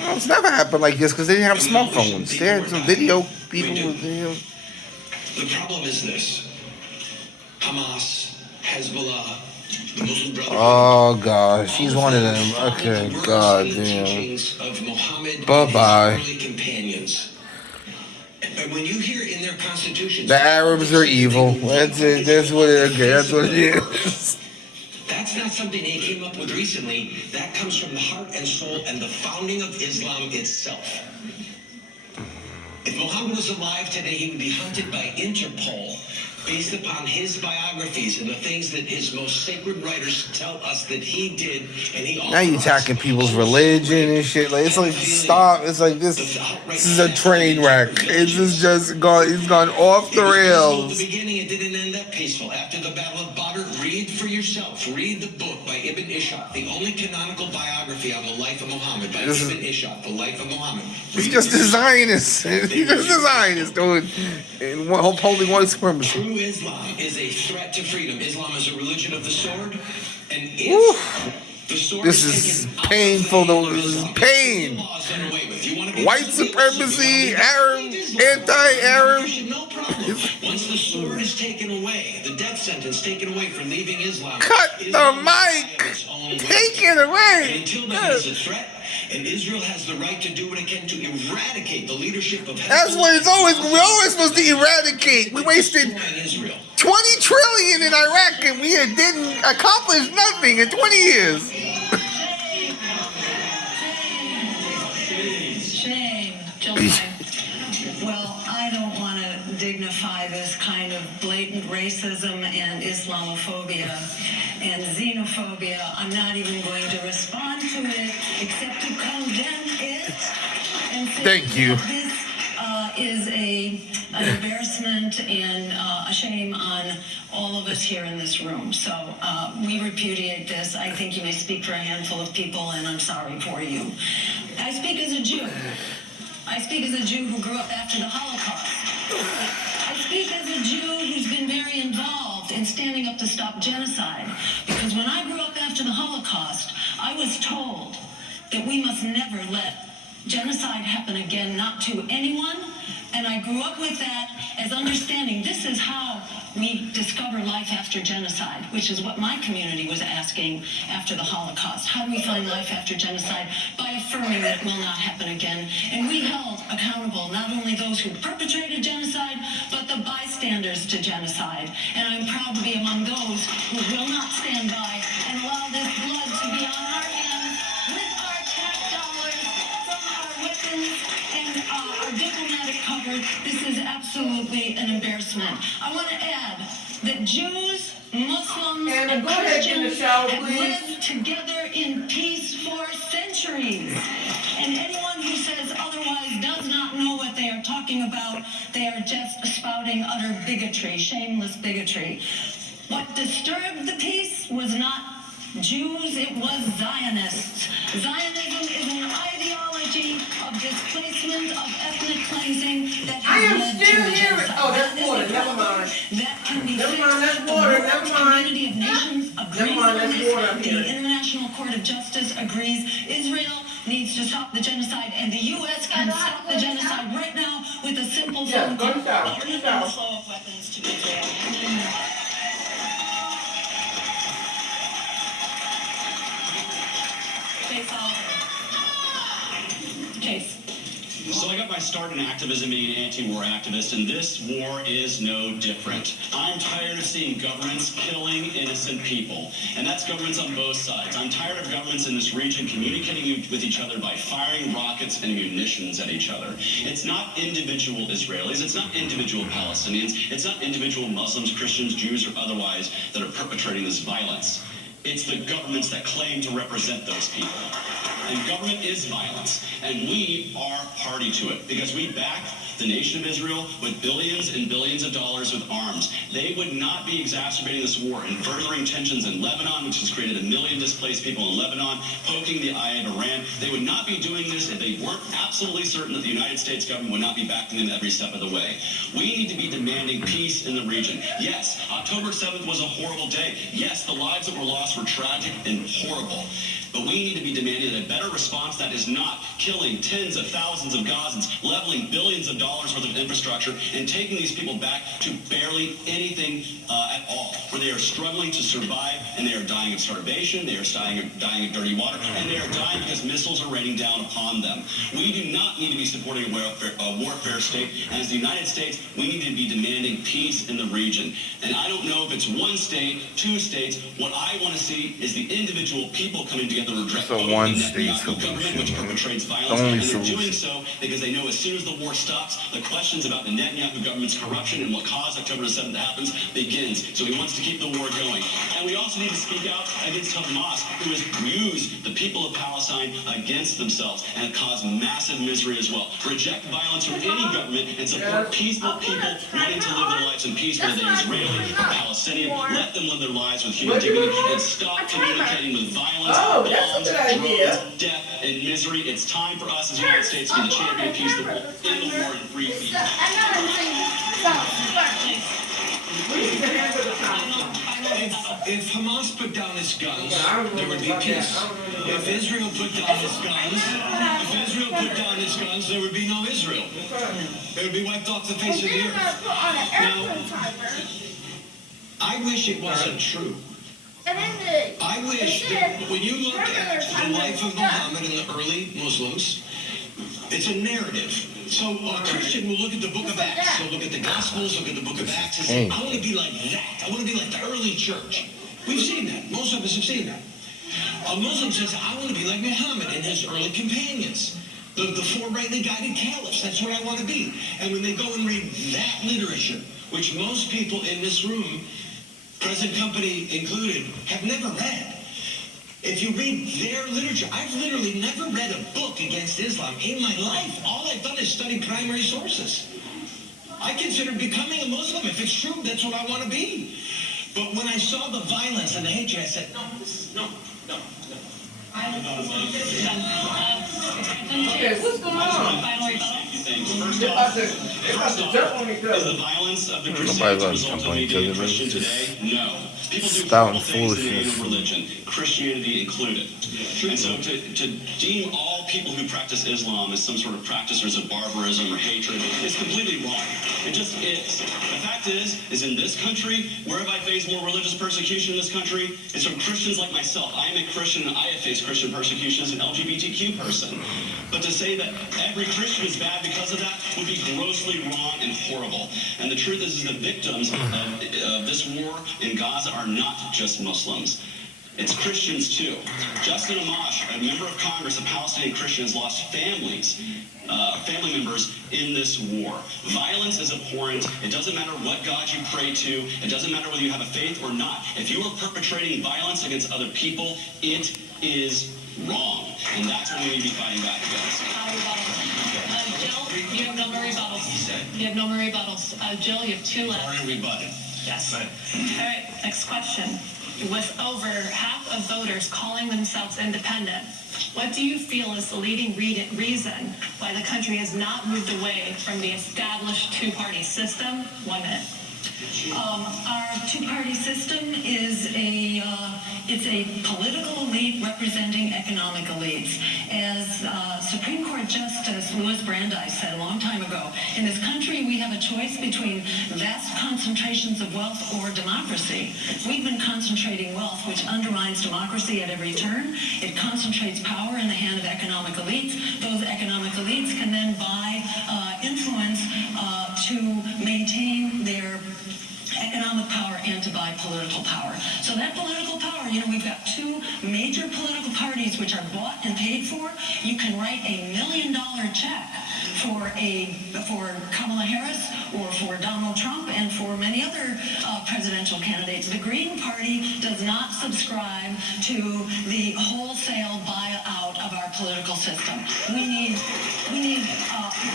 Well, it's never happened like this because they didn't have smartphones. They had some video people with, you know. The problem is this: Hamas, Hezbollah, the Muslim Brotherhood. Oh God, she's one of them. Okay, God damn. Bye-bye. Companions. And when you hear in their constitutions, The Arabs are evil. That's it. That's what it. Okay, that's what it is. that's not something they came up with recently. That comes from the heart and soul and the founding of Islam itself. If Muhammad was alive today, he would be hunted by Interpol based upon his biographies and the things that his most sacred writers tell us that he did. And he Now you attacking people's religion and shit. Like it's like stop. It's like this. This is a train wreck. It's just gone. It's gone off the At the rails. beginning, it didn't end that peaceful. After the Battle of Badr, read for yourself. Read the book by Ibn Ishaq, the only canonical biography on the life of Muhammad by Ibn Ishaq, the life of Muhammad. It's just a Zionist. He's just a Zionist, dude. And holding white supremacy. True Islam is a threat to freedom. Islam is a religion of the sword, and if the sword This is taken out painful. of the This is Islam, pain. the law is done away with. You wanna be White Muslim? supremacy, You wanna be Arab, Islam? anti-Arab. Christian, no problem. Once the sword is taken away, the death sentence taken away for leaving Islam. Cut the Islam will mic. die of its own weight. Take it And away. until then, it is a threat, and Israel has the right to do what it can to eradicate the leadership of That's what it's always. We're always supposed to eradicate. We wasted destroying Israel. 20 trillion in Iraq and we didn't accomplish nothing in 20 years. Shame, July. Well, I don't want to dignify this kind of racism and Islamophobia and xenophobia. I'm not even going to respond to it except to condemn it. And say Thank you. that this is an embarrassment and a shame on all of us here in this room. So we repudiate this. I think you may speak for a handful of people, and I'm sorry for you. I speak as a Jew. I speak as a Jew who grew up after the Holocaust. I speak as a Jew who's been very involved in standing up to stop genocide. Because when I grew up after the Holocaust, I was told that we must never let genocide happen again, not to anyone. And I grew up with that as understanding this is how we discover life after genocide, which is what my community was asking after the Holocaust. How do we find life after genocide? By affirming that it will not happen again. And we held accountable not only those who perpetrated genocide, but the bystanders to genocide. And I'm proud to be among those who will not stand by and allow this blood to be on our hands with our tax dollars from our weapons and our diplomatic cover. This is absolutely an embarrassment. I want to add that Jews, Muslims, and Christians have lived together in peace for centuries. And anyone who says otherwise does not know what they are talking about. They are just spouting utter bigotry, shameless bigotry. What disturbed the peace was not Jews, it was Zionists. Zionism is an ideology of displacement, of ethnic cleansing that has led to genocide. Oh, that's water. Never mind. That can be Never fixed. mind, that's The water. World Never mind. Community of Nations agrees Never mind, on that's this. water. I'm The hearing. International Court of Justice agrees. Israel needs to stop the genocide, and the U.S. can stop the genocide right now with a simple Yeah, phone go call. south, go Limiting the south. flow of weapons to Israel. Case Oliver. Case. So I got my start in activism being an anti-war activist, and this war is no different. I'm tired of seeing governments killing innocent people, and that's governments on both sides. I'm tired of governments in this region communicating with each other by firing rockets and munitions at each other. It's not individual Israelis, it's not individual Palestinians, it's not individual Muslims, Christians, Jews, or otherwise that are perpetrating this violence. It's the governments that claim to represent those people. And government is violence, and we are party to it because we back the nation of Israel with billions and billions of dollars with arms. They would not be exacerbating this war and furthering tensions in Lebanon, which has created 1 million displaced people in Lebanon, poking the eye of Iran. They would not be doing this if they weren't absolutely certain that the United States government would not be backing them every step of the way. We need to be demanding peace in the region. Yes, October 7th was a horrible day. Yes, the lives that were lost were tragic and horrible. But we need to be demanding a better response that is not killing tens of thousands of Gazans, leveling billions of dollars worth of infrastructure, and taking these people back to barely anything at all, where they are struggling to survive, and they are dying of starvation, they are dying of dirty water, and they are dying because missiles are raining down upon them. We do not need to be supporting a warfare state, and as the United States, we need to be demanding peace in the region. And I don't know if it's one state, two states. What I want to see is the individual people coming together to address It's a one-state government, which solution. perpetrates The violence, only and they're solution. doing so because they know as soon as the war stops, the questions about the Netanyahu government's corruption and what caused October 7th happens begins. So he wants to keep the war going. And we also need to speak out against Hamas, who has used the people of Palestine against themselves and have caused massive misery as well. Reject violence from any government and support peaceful people wanting to live their lives in peace, whether they're Israeli or Palestinian. Let them live their lives with human dignity and stop communicating with violence, bombs, drones, death, and misery. It's time for us as the United States to be the champion of peace, the war in the war and free peace. If Hamas put down its guns, there would be peace. If Israel put down its guns, there would be no Israel. It would be wiped off the face of the earth. Now, I wish it wasn't true. I wish that when you look at the life of Muhammad and the early Muslims, it's a narrative. So a Christian will look at the book of Acts, they'll look at the Gospels, look at the book of Acts and say, I want to be like that. I want to be like the early church. We've seen that. Most of us have seen that. A Muslim says, I want to be like Muhammad and his early companions. The four rightly guided caliphs. That's what I want to be. And when they go and read that literature, which most people in this room, present company included, have never read. If you read their literature, I've literally never read a book against Islam in my life. All I've done is study primary sources. I considered becoming a Muslim. If it's true, that's what I want to be. But when I saw the violence and the hatred, I said, no. Okay, what's going on? Final rebuttal. First off, is the violence of the Crusades a result of me being a Christian today? No. People do horrible things in the name of religion, Christianity included. And so to deem all people who practice Islam as some sort of practitioners of barbarism or hatred is completely wrong. It just is. The fact is in this country, where have I faced more religious persecution in this country? It's from Christians like myself. I am a Christian and I have faced Christian persecution as an LGBTQ person. But to say that every Christian is bad because of that would be grossly wrong and horrible. And the truth is the victims of this war in Gaza are not just Muslims. It's Christians too. Justin Amash, a member of Congress, a Palestinian Christian, has lost family members in this war. Violence is abhorrent. It doesn't matter what God you pray to. It doesn't matter whether you have a faith or not. If you are perpetrating violence against other people, it is wrong. And that's what we need to be fighting back against. Jill, you have no more rebuttals. You have no more rebuttals. Jill, you have 2 left. Already rebutted. Yes. All right, next question. With over half of voters calling themselves independent, what do you feel is the leading reason why the country has not moved away from the established two-party system? 1 minute. Our two-party system is it's a political elite representing economic elites. As Supreme Court Justice Louis Brandeis said a long time ago, in this country we have a choice between vast concentrations of wealth or democracy. We've been concentrating wealth, which undermines democracy at every turn. It concentrates power in the hand of economic elites. Those economic elites can then buy influence to maintain their economic power and to buy political power. So that political power, we've got 2 major political parties which are bought and paid for. You can write $1 million check for Kamala Harris or for Donald Trump and for many other presidential candidates. The Green Party does not subscribe to the wholesale buyout of our political system. We need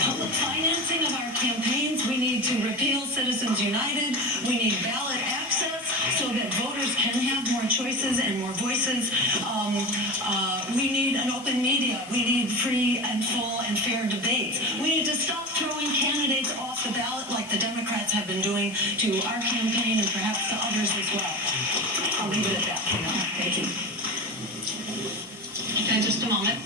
public financing of our campaigns. We need to repeal Citizens United. We need ballot access so that voters can have more choices and more voices. We need an open media. We need free and full and fair debates. We need to stop throwing candidates off the ballot like the Democrats have been doing to our campaign and perhaps to others as well. I'll leave it at that for now. Thank you. In just a moment.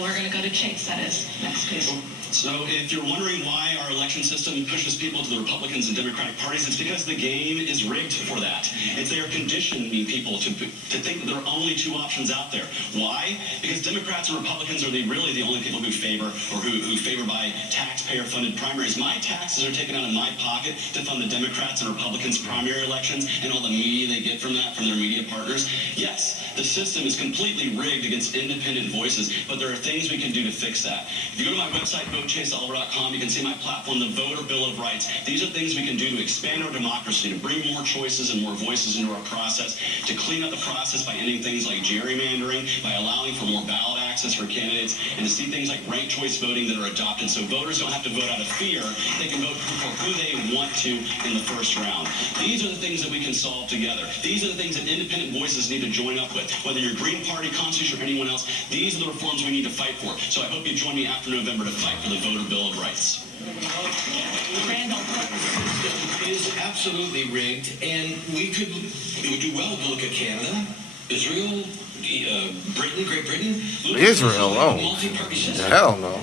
We're going to go to Chase, that is. Next, please. So if you're wondering why our election system pushes people to the Republicans and Democratic parties, it's because the game is rigged for that. They are conditioning people to think that there are only 2 options out there. Why? Because Democrats and Republicans are really the only people who favor or who favor by taxpayer-funded primaries. My taxes are taken out of my pocket to fund the Democrats and Republicans primary elections and all the media they get from that from their media partners. Yes, the system is completely rigged against independent voices, but there are things we can do to fix that. If you go to my website, votechaseoliver.com, you can see my platform, the Voter Bill of Rights. These are things we can do to expand our democracy, to bring more choices and more voices into our process, to clean up the process by ending things like gerrymandering, by allowing for more ballot access for candidates, and to see things like ranked choice voting that are adopted so voters don't have to vote out of fear. They can vote for who they want to in the first round. These are the things that we can solve together. These are the things that independent voices need to join up with. Whether you're Green Party, Constitution, or anyone else, these are the reforms we need to fight for. So I hope you join me after November to fight for the Voter Bill of Rights. Randall. Is absolutely rigged, and it would do well to look at Canada, Israel, Britain, Great Britain. Israel, oh. Multi-party system. Hell no.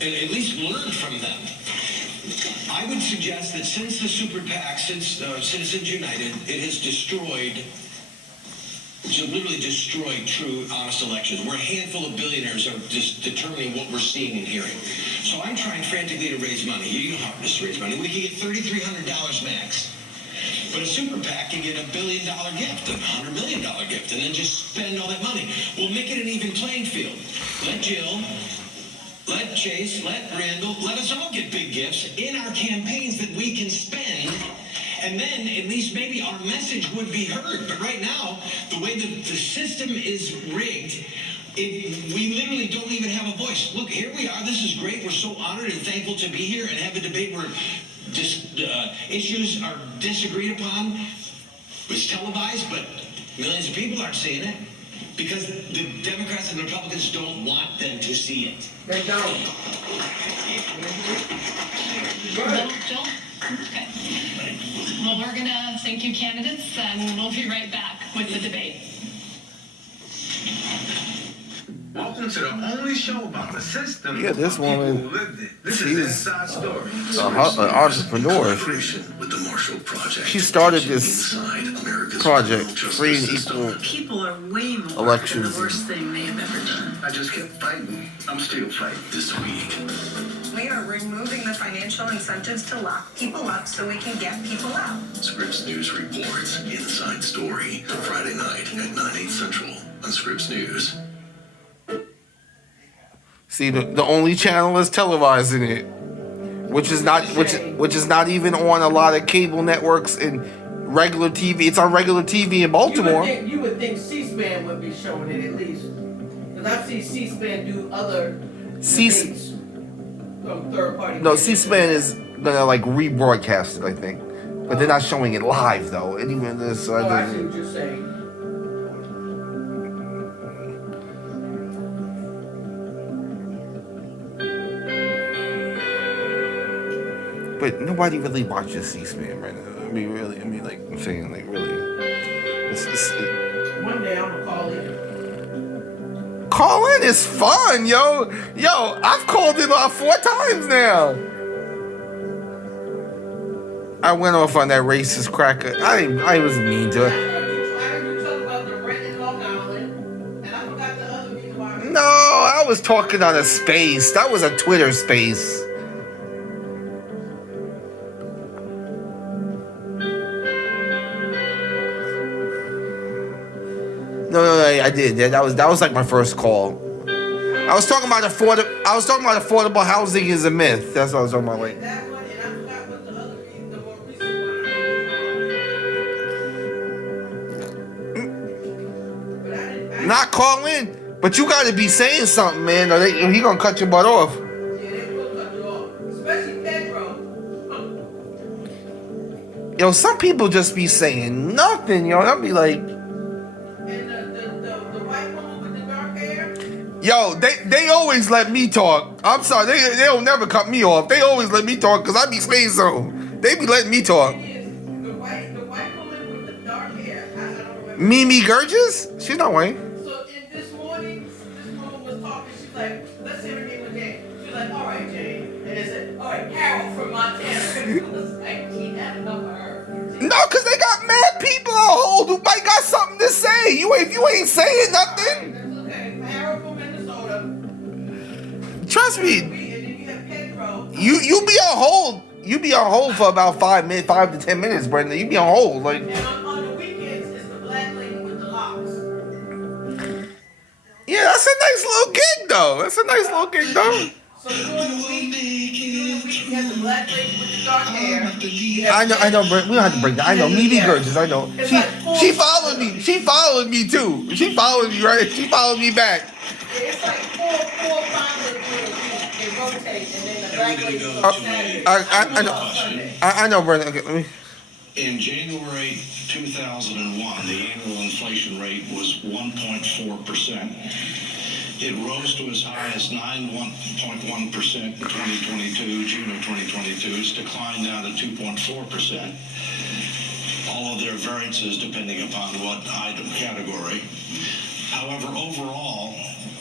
And at least learn from them. I would suggest that since the Super PAC, since Citizens United, it has literally destroyed true, honest elections. Where a handful of billionaires are just determining what we're seeing and hearing. So I'm trying frantically to raise money. You know how it is to raise money. We can get $3,300 max. But a super PAC can get $1 billion gift, a $100 million gift, and then just spend all that money. We'll make it an even playing field. Let Jill Let Chase, let Randall, let us all get big gifts in our campaigns that we can spend. And then at least maybe our message would be heard. But right now, the way the system is rigged, we literally don't even have a voice. Look, here we are. This is great. We're so honored and thankful to be here and have a debate where issues are disagreed upon. It's televised, but millions of people aren't seeing it because the Democrats and the Republicans don't want them to see it. They don't. Jill? Okay. Well, we're going to thank you, candidates, and we'll be right back with the debate. Welcome to the only show about the system. Yeah, this woman, who lived it. This she's is Inside Story. an entrepreneur. With the Marshall Project. She started this project, free and equal People are way more elections. than the worst thing they have ever done. I just kept fighting. I'm still fighting. This week, We are removing the financial incentives to lock people up so we can get people out. Scripps News reports Inside Story, Friday night at 9/8 Central on Scripps News. See, the only channel is televising it, which is not even on a lot of cable networks and regular TV. It's on regular TV in Baltimore. You would think C-SPAN would be showing it at least. Because I've seen C-SPAN do other debates from third party. No, C-SPAN is gonna like rebroadcast it, I think, but they're not showing it live though. And even this, Oh, I see what you're saying. but nobody really watches C-SPAN right now. I mean, really. I mean, like I'm saying, like really. One day I'm gonna call in. Call in is fun, yo. I've called in about 4 times now. I went off on that racist cracker. I was mean to her. I heard you talk about the rent in Long Island, and I forgot the other reason why. No, I was talking on a space. That was a Twitter space. No, I did. That was like my first call. I was talking about affordable housing is a myth. That's what I was talking about. Like, That one, and I forgot what the other reason, the more recent one. But I didn't. not call in, but you got to be saying something, man. Or he gonna cut your butt off. Yeah, they will cut you off, especially Pedro. Yo, some people just be saying nothing, yo. I'll be like, And the white woman with the dark hair. yo, they always let me talk. I'm sorry, they don't never cut me off. They always let me talk because I be saying something. They be letting me talk. It is the white woman with the dark hair. I don't remember. Mimi Gurgis? She's not white. So this morning, this woman was talking. She's like, let's say her name was Jane. She's like, all right, Jane. And it said, all right, Harold from Montana. I was like, she had enough of her. No, because they got mad people on hold who might got something to say. If you ain't saying nothing. That's okay. Harold from Minnesota. Trust me, And then you have Pedro. you be on hold. You be on hold for about 5 to 10 minutes, Brenda. You be on hold. Like, And on the weekends, it's the black lady with the locks. yeah, that's a nice little gig, though. So during the week, you have the black lady with the dark hair. I know, Brenda. We don't have to break that. I know, Mimi Gurgis. I know. She followed me. She followed me too. She followed me, right? She followed me back. It's like four finals during the week. They rotate, and then the black lady goes on Saturday. I know, Brenda. Okay, let me. In January 2001, the annual inflation rate was 1.4%. It rose to as high as 9.1% in 2022, June of 2022. It's declined down to 2.4%. All of their variances depending upon what item category. However, overall,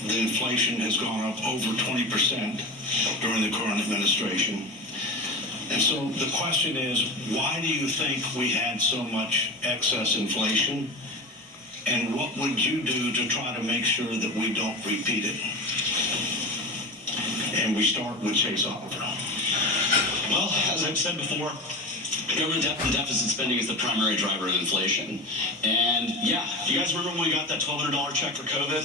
the inflation has gone up over 20% during the current administration. And so the question is, why do you think we had so much excess inflation? And what would you do to try to make sure that we don't repeat it? And we start with Chase Oliver. Well, as I've said before, government deficit spending is the primary driver of inflation. And yeah, do you guys remember when we got that $1,200 check for COVID?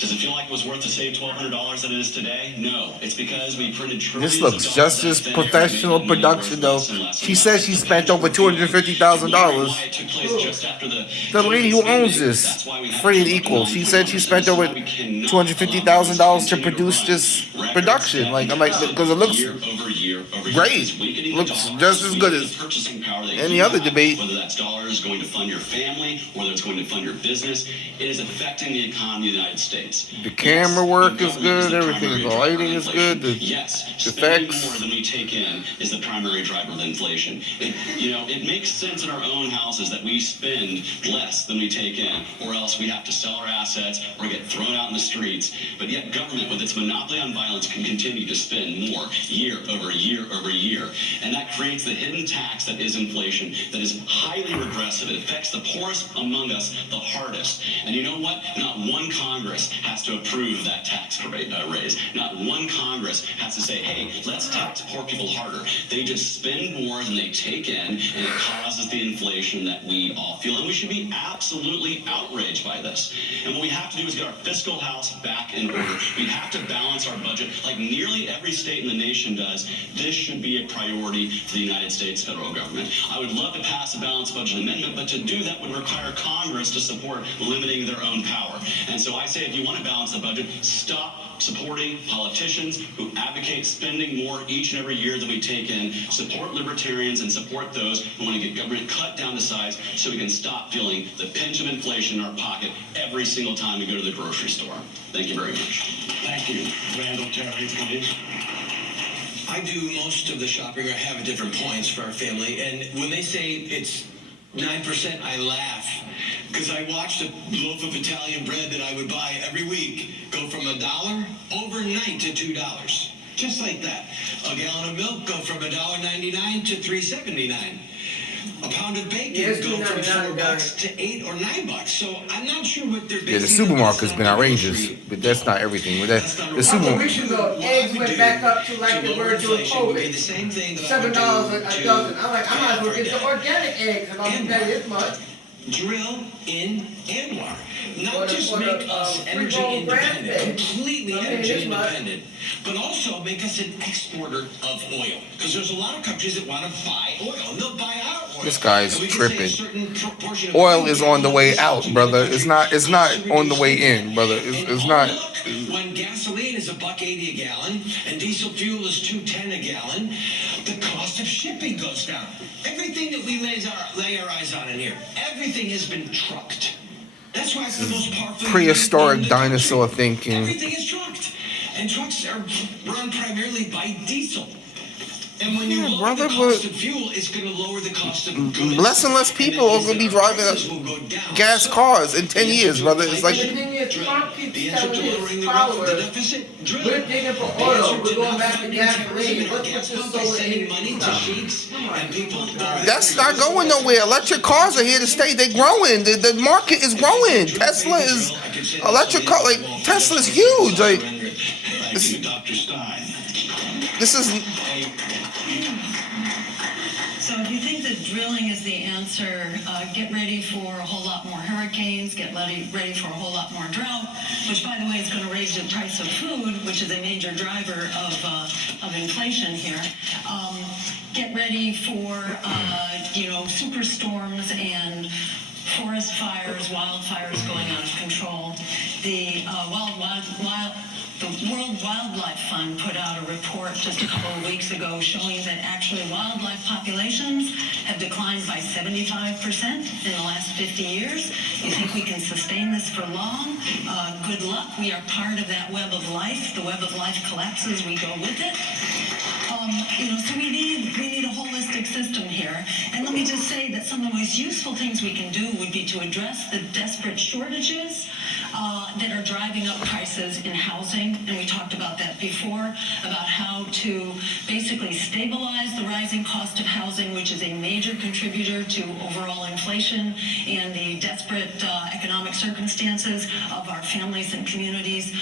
Does it feel like it was worth the same $1,200 that it is today? No. It's because we printed trillions This of looks dollars just out of as thin air, professional making money production, worth though. less and less and She less. says she spent over $250,000. Why it took place just after The lady who owns this, That's why we have Free and to keep Equal, up she to said she 9.1%. spent over This is why we cannot $250,000 allow to this produce continue this to run. production. Like, I'm like, because it looks Year over year over year. great. It's weakening the Looks dollar, just it's as good weakening as the purchasing power that any you other have, debate. whether that dollar is going to fund your family, whether it's going to fund your business. It is affecting the economy of the United States. The camera work is good, the everything, primary the driver lighting of is good, the yes, spending effects. more than we take in is the primary driver of inflation. It makes sense in our own houses that we spend less than we take in, or else we have to sell our assets or get thrown out in the streets. But yet government, with its monopoly on violence, can continue to spend more year over year over year. And that creates the hidden tax that is inflation, that is highly regressive. It affects the poorest among us the hardest. And you know what? Not one Congress has to approve that tax raise. Not one Congress has to say, hey, let's tax poor people harder. They just spend more than they take in, and it causes the inflation that we all feel. And we should be absolutely outraged by this. And what we have to do is get our fiscal house back in order. We have to balance our budget like nearly every state in the nation does. This should be a priority for the United States federal government. I would love to pass a balanced budget amendment, but to do that would require Congress to support limiting their own power. And so I say, if you want to balance the budget, stop supporting politicians who advocate spending more each and every year that we take in. Support libertarians and support those who want to get government cut down to size so we can stop feeling the pinch of inflation in our pocket every single time we go to the grocery store. Thank you very much. Thank you. Randall Terry, please. I do most of the shopping or have at different points for our family, and when they say it's 9%, I laugh. Because I watched a loaf of Italian bread that I would buy every week go from $1 overnight to $2. Just like that. A gallon of milk go from $1.99 to $3.79. A pound of bacon go from $4 to $8 or $9. So I'm not sure what they're basing. Yeah, the supermarket's been outrageous, but that's not everything. But the supermarket. Weeks ago, eggs went back up to like they were during COVID. $7 a dozen. I'm like, I might as well get the organic eggs and I'll pay this much. Drill in Anwar. Not just make us energy independent, completely energy independent, but also make us an exporter of oil. Because there's a lot of countries that want to buy oil, and they'll buy our oil. This guy's tripping. Oil is on the way out, brother. It's not on the way in, brother. It's not. When gasoline is $1.80 a gallon and diesel fuel is $2.10 a gallon, the cost of shipping goes down. Everything that we lay our eyes on in here, everything has been trucked. That's why it's the most powerful. Prehistoric dinosaur thinking. Everything is trucked, and trucks are run primarily by diesel. And when you lower the cost of fuel, it's going to lower the cost of goods. Less and less people are going to be driving gas cars in 10 years, brother. It's like. The thing is, Trump keeps telling his followers, we're digging for oil, we're going back to gasoline, let's put this solar energy stuff. That's not going nowhere. Electric cars are here to stay. They're growing. The market is growing. Tesla is electric car. Like Tesla's huge. Like Dr. Stein. This is. So if you think that drilling is the answer, get ready for a whole lot more hurricanes, get ready for a whole lot more drought, which, by the way, is going to raise the price of food, which is a major driver of inflation here. Get ready for, superstorms and forest fires, wildfires going out of control. The World Wildlife Fund put out a report just a couple of weeks ago showing that actually wildlife populations have declined by 75% in the last 50 years. You think we can sustain this for long? Good luck. We are part of that web of life. The web of life collapses, we go with it. So we need a holistic system here. And let me just say that some of the most useful things we can do would be to address the desperate shortages that are driving up prices in housing, and we talked about that before, about how to basically stabilize the rising cost of housing, which is a major contributor to overall inflation and the desperate economic circumstances of our families and communities.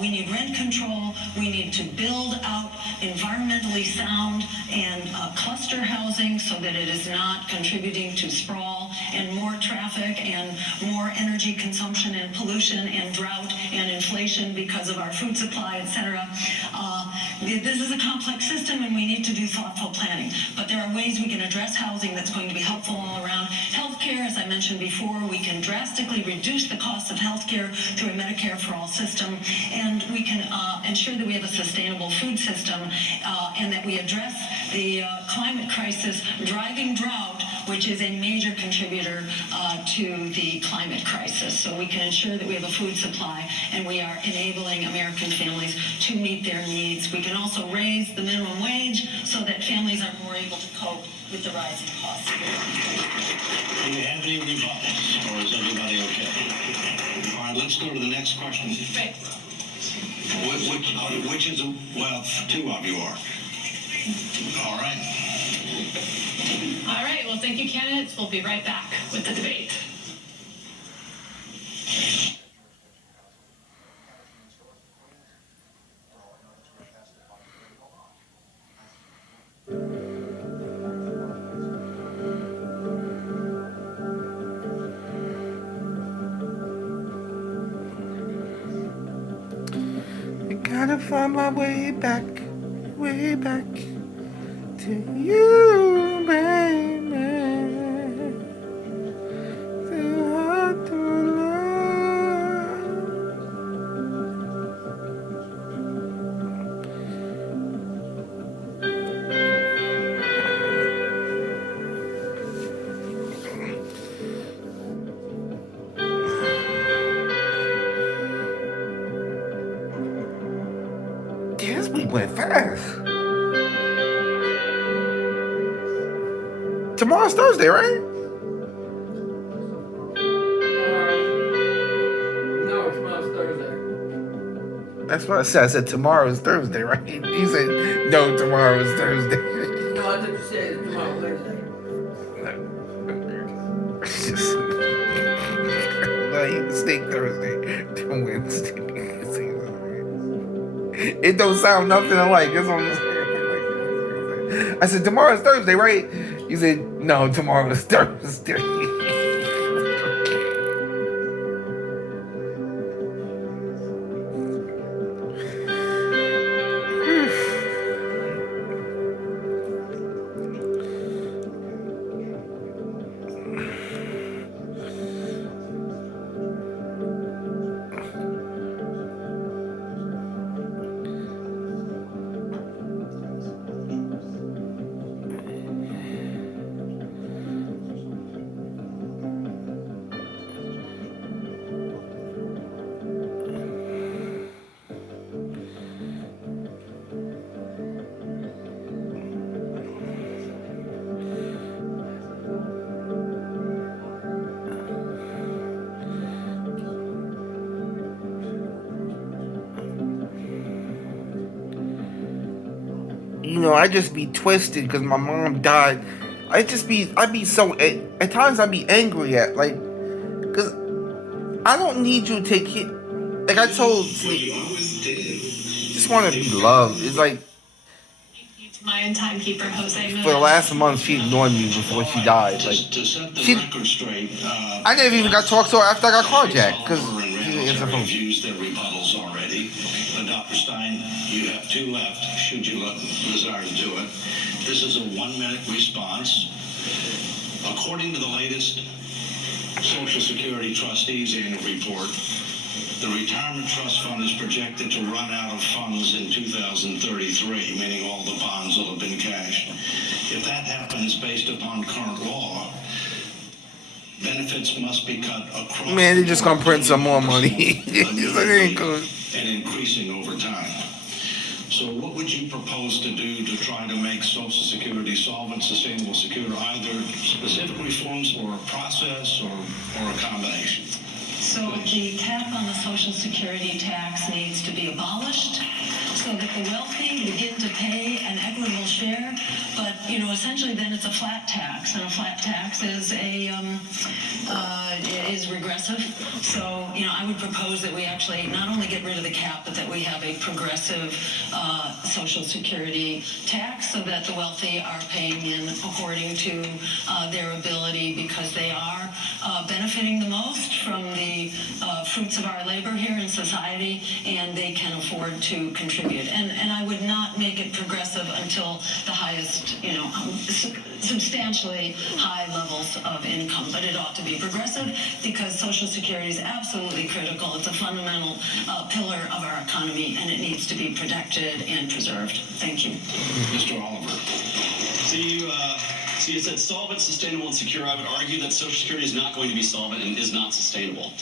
We need rent control. We need to build out environmentally sound and cluster housing so that it is not contributing to sprawl and more traffic and more energy consumption and pollution. starvation and drought and inflation because of our food supply, etc. This is a complex system, and we need to do thoughtful planning. But there are ways we can address housing that's going to be helpful all around. Healthcare, as I mentioned before, we can drastically reduce the cost of healthcare through a Medicare for All system, and we can ensure that we have a sustainable food system, and that we address the climate crisis driving drought, which is a major contributor to the climate crisis. So we can ensure that we have a food supply, and we are enabling American families to meet their needs. We can also raise the minimum wage so that families are more able to cope with the rising costs. Do you have any rebuttals, or is everybody okay? All right, let's go to the next question. Right. Which is, well, two of you are. All right. All right, well, thank you, candidates. We'll be right back with the debate. I gotta find my way back to you, baby. Too hard to love. Damn, this week went fast. Tomorrow's Thursday, right? No, tomorrow's Thursday. That's what I said. I said tomorrow's Thursday, right? He said, no, tomorrow's Thursday. No, I thought you said it's tomorrow Wednesday. It's just like steak Thursday to Wednesday. It don't sound nothing alike. That's what I'm saying. I said, tomorrow's Thursday, right? He said, no, tomorrow's Thursday. You know, I just be twisted because my mom died. I'd be so, at times I'd be angry at, like, because I don't need you to take it. Like I told Sleep, just want to be loved. It's like, My timekeeper, Jose. for the last month, she ignored me before she died. Like, To set the she, record straight, I never even got to talk to her after I got carjacked because she didn't answer the phone. have used their rebuttals already. Dr. Stein, you have two left, should you desire to do it. This is a 1-minute response. According to the latest Social Security Trustees Annual Report, the Retirement Trust Fund is projected to run out of funds in 2033, meaning all the bonds will have been cashed. If that happens based upon current law, benefits must be cut across. Man, they're just gonna print some more money. And increasing over time. So what would you propose to do to try to make Social Security solvent, sustainable, secure, either specific reforms or a process or a combination? So the cap on the Social Security tax needs to be abolished so that the wealthy begin to pay an equitable share. But, essentially then it's a flat tax, and a flat tax is is regressive. So, I would propose that we actually not only get rid of the cap, but that we have a progressive Social Security tax so that the wealthy are paying in according to their ability, because they are beneficiaries benefiting the most from the fruits of our labor here in society, and they can afford to contribute. And I would not make it progressive until the highest, substantially high levels of income. But it ought to be progressive because Social Security is absolutely critical. It's a fundamental pillar of our economy, and it needs to be protected and preserved. Thank you. Mr. Oliver. So you said solvent, sustainable, and secure. I would argue that Social Security is not going to be solvent and is not sustainable.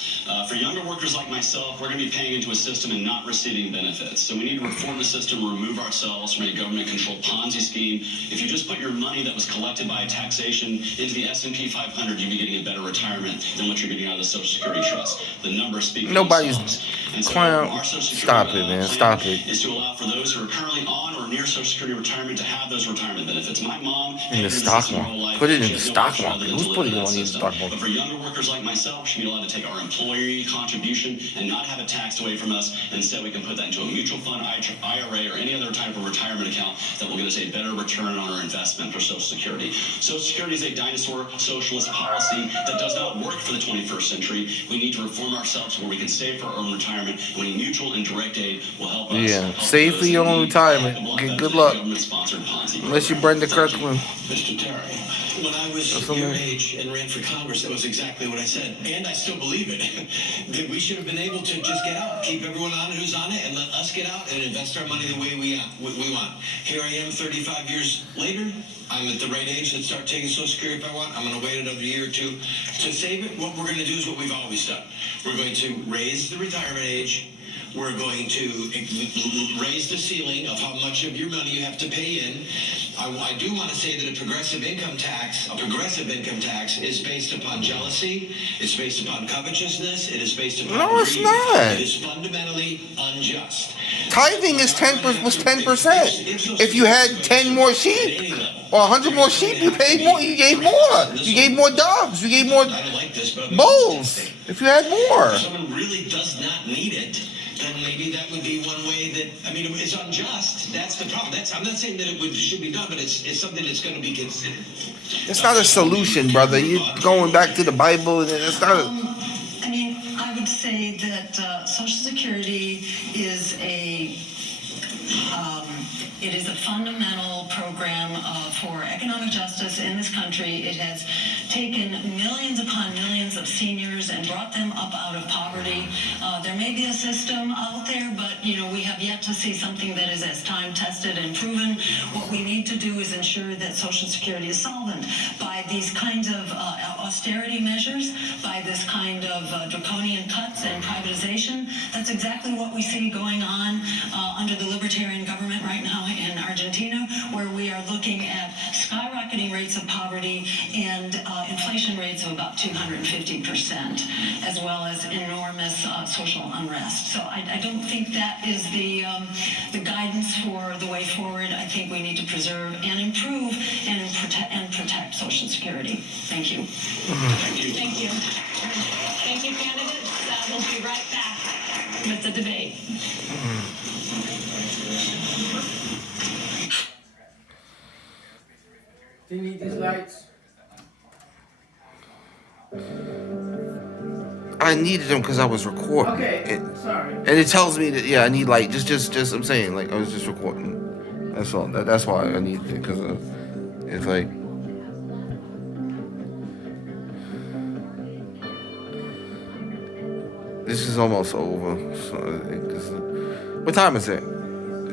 For younger workers like myself, we're going to be paying into a system and not receiving benefits. So we need to reform the system, remove ourselves from a government-controlled Ponzi scheme. If you just put your money that was collected by taxation into the S&P 500, you'd be getting a better retirement than what you're getting out of the Social Security Trust. The numbers speak for themselves. And so our Social Security Stop it, man. plan Stop it. is to allow for those who are currently on or near Social Security retirement to have those retirement benefits. My mom In the stock market. Put it in the stock market. Who's putting money in the stock But market? for younger workers like myself, should be allowed to take our employee contribution and not have it taxed away from us. Instead, we can put that into a mutual fund, IRA, or any other type of retirement account that will get us a better return on our investment for Social Security. Social Security is a dinosaur socialist policy that does not work for the 21st century. We need to reform ourselves where we can save for our own retirement. When a mutual and direct aid will help us. Yeah, help save those for your in own need. retirement. Government Good luck. Government-sponsored Ponzi Unless you're program. Brenda Kirkland. Mr. Terry. When I was That's your amazing. age and ran for Congress, that was exactly what I said. And I still believe it. That we should have been able to just get out, keep everyone on who's on it, and let us get out and invest our money the way we want. Here I am 35 years later. I'm at the right age to start taking Social Security if I want. I'm going to wait another year or two to save it. What we're going to do is what we've always done. We're going to raise the retirement age. We're going to raise the ceiling of how much of your money you have to pay in. I do want to say that a progressive income tax is based upon jealousy. It's based upon covetousness. It is based upon No, it's greed. not. It is fundamentally unjust. Tithing is 10% was 10%. If you had 10 more sheep or 100 more sheep, you paid more. You gave more. You gave more doves. You gave more I don't like this, but bulls. If you had more. if someone really does not need it, then maybe that would be one way that, it's unjust. That's the problem. I'm not saying that should be done, but it's something that's going to be considered. It's not a solution, brother. You're going back to the Bible, and it's not a... I would say that Social Security is it is a fundamental program for economic justice in this country. It has taken millions upon millions of seniors and brought them up out of poverty. There may be a system out there, but we have yet to see something that is as time tested and proven. What we need to do is ensure that Social Security is solvent by these kinds of austerity measures, by this kind of draconian cuts and privatization. That's exactly what we see going on under the libertarian government right now in Argentina, where we are looking at skyrocketing rates of poverty and inflation rates of about 250%, as well as enormous social unrest. So I don't think that is the guidance for the way forward. I think we need to preserve and improve and protect Social Security. Thank you. Thank you. Thank you, candidates. We'll be right back with the debate. Do you need these lights? I needed them because I was recording. Okay, sorry. And it tells me that, yeah, I need light. Just I'm saying, like, I was just recording. That's all. That's why I need it, because it's like... This is almost over. So, what time is it?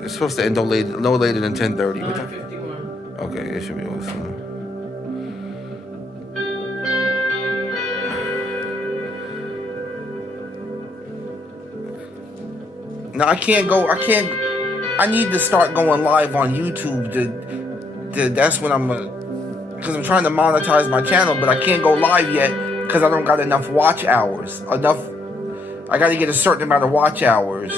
It's supposed to end no later than 10:30. What time? 9:51. Okay, it should be over soon. No, I need to start going live on YouTube. That's when because I'm trying to monetize my channel, but I can't go live yet because I don't got enough watch hours. I got to get a certain amount of watch hours.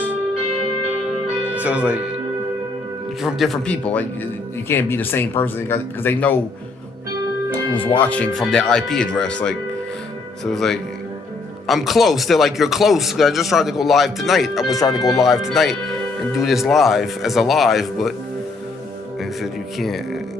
So it's like, from different people. Like, you can't be the same person because they know who's watching from their IP address. Like, so it's like, I'm close. They're like, you're close. I just tried to go live tonight. I was trying to go live tonight and do this live as a live, but they said you can't.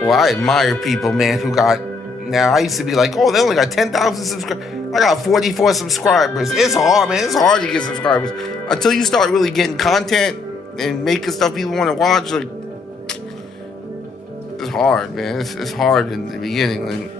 Well, I admire people, man, who got. Now, I used to be like, oh, they only got 10,000 subscribers. I got 44 subscribers. It's hard, man. It's hard to get subscribers. Until you start really getting content and making stuff people want to watch, like, it's hard, man. It's hard in the beginning. Like,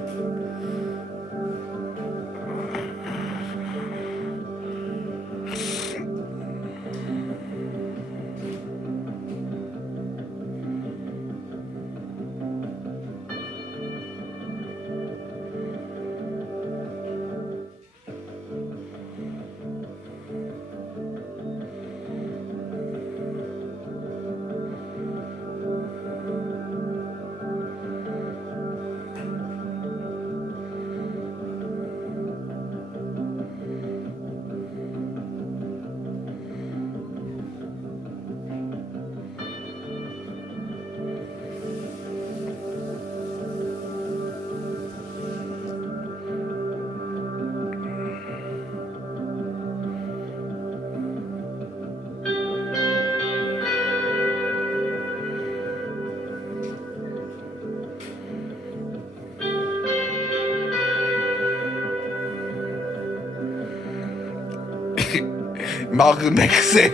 Malcolm X said,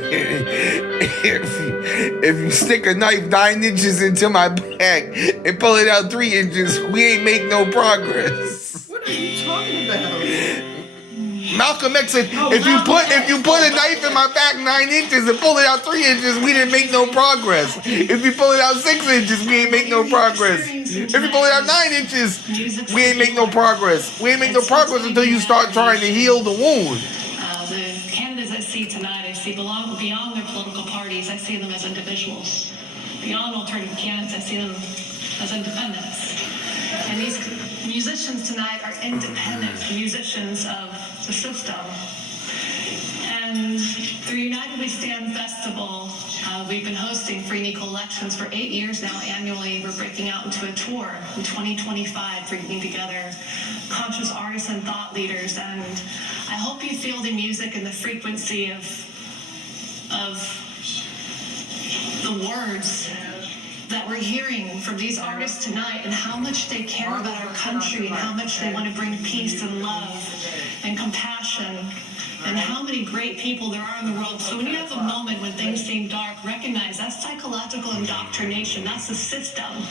if you stick a knife 9 inches into my back and pull it out 3 inches, we ain't make no progress. What are you talking about? Malcolm X said, if you put a knife in my back 9 inches and pull it out 3 inches, we didn't make no progress. If you pull it out 6 inches, we ain't make no progress. If you pull it out 9 inches, we ain't make no progress. We ain't make no progress until you start trying to heal the wound. The candidates I see tonight, I see beyond their political parties, I see them as individuals. Beyond alternative candidates, I see them as independents. And these musicians tonight are independent musicians of the system. And through United We Stand Festival, we've been hosting free and equal elections for 8 years now. Annually, we're breaking out into a tour in 2025, bringing together conscious artists and thought leaders. And I hope you feel the music and the frequency of the words that we're hearing from these artists tonight, and how much they care about our country, and how much they want to bring peace and love and compassion, and how many great people there are in the world. So when you have a moment when things seem dark, recognize that's psychological indoctrination. That's the system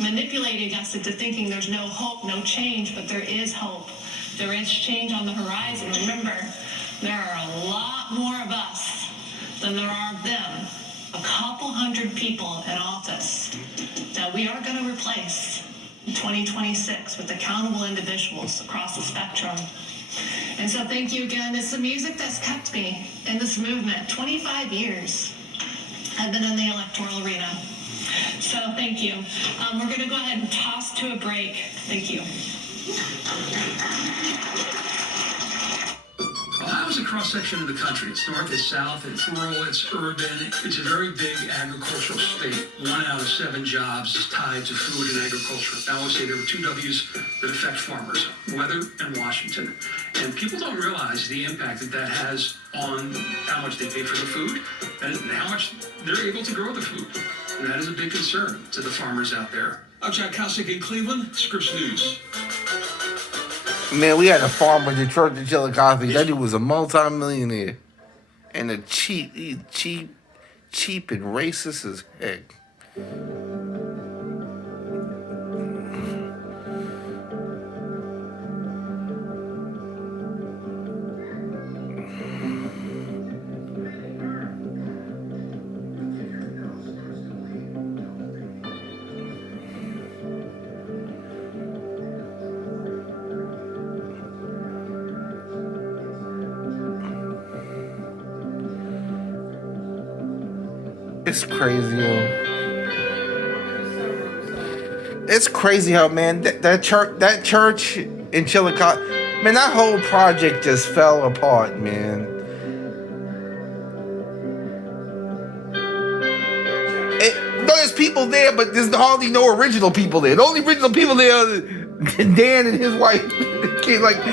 manipulating us into thinking there's no hope, no change, but there is hope. There is change on the horizon. Remember, there are a lot more of us than there are of them. A couple hundred people in office that we are going to replace in 2026 with accountable individuals across the spectrum. And so thank you again. It's the music that's kept me in this movement. 25 years I've been in the electoral arena. So thank you. We're going to go ahead and toss to a break. Thank you. Ohio's a cross-section of the country. It's north, it's south, it's rural, it's urban. It's a very big agricultural state. 1 out of 7 jobs is tied to food and agriculture. I always say there are 2 W's that affect farmers, weather and Washington. And people don't realize the impact that has on how much they pay for the food and how much they're able to grow the food. And that is a big concern to the farmers out there. I'm Jack Kosick in Cleveland, Scripps News. Man, we had a farmer in Detroit, the Chillicothe. That dude was a multi-millionaire. And cheap and racist as heck. It's crazy, yo. It's crazy how, man, that church in Chillicothe, man, that whole project just fell apart, man. There's people there, but there's hardly no original people there. The only original people there are Dan and his wife. Like,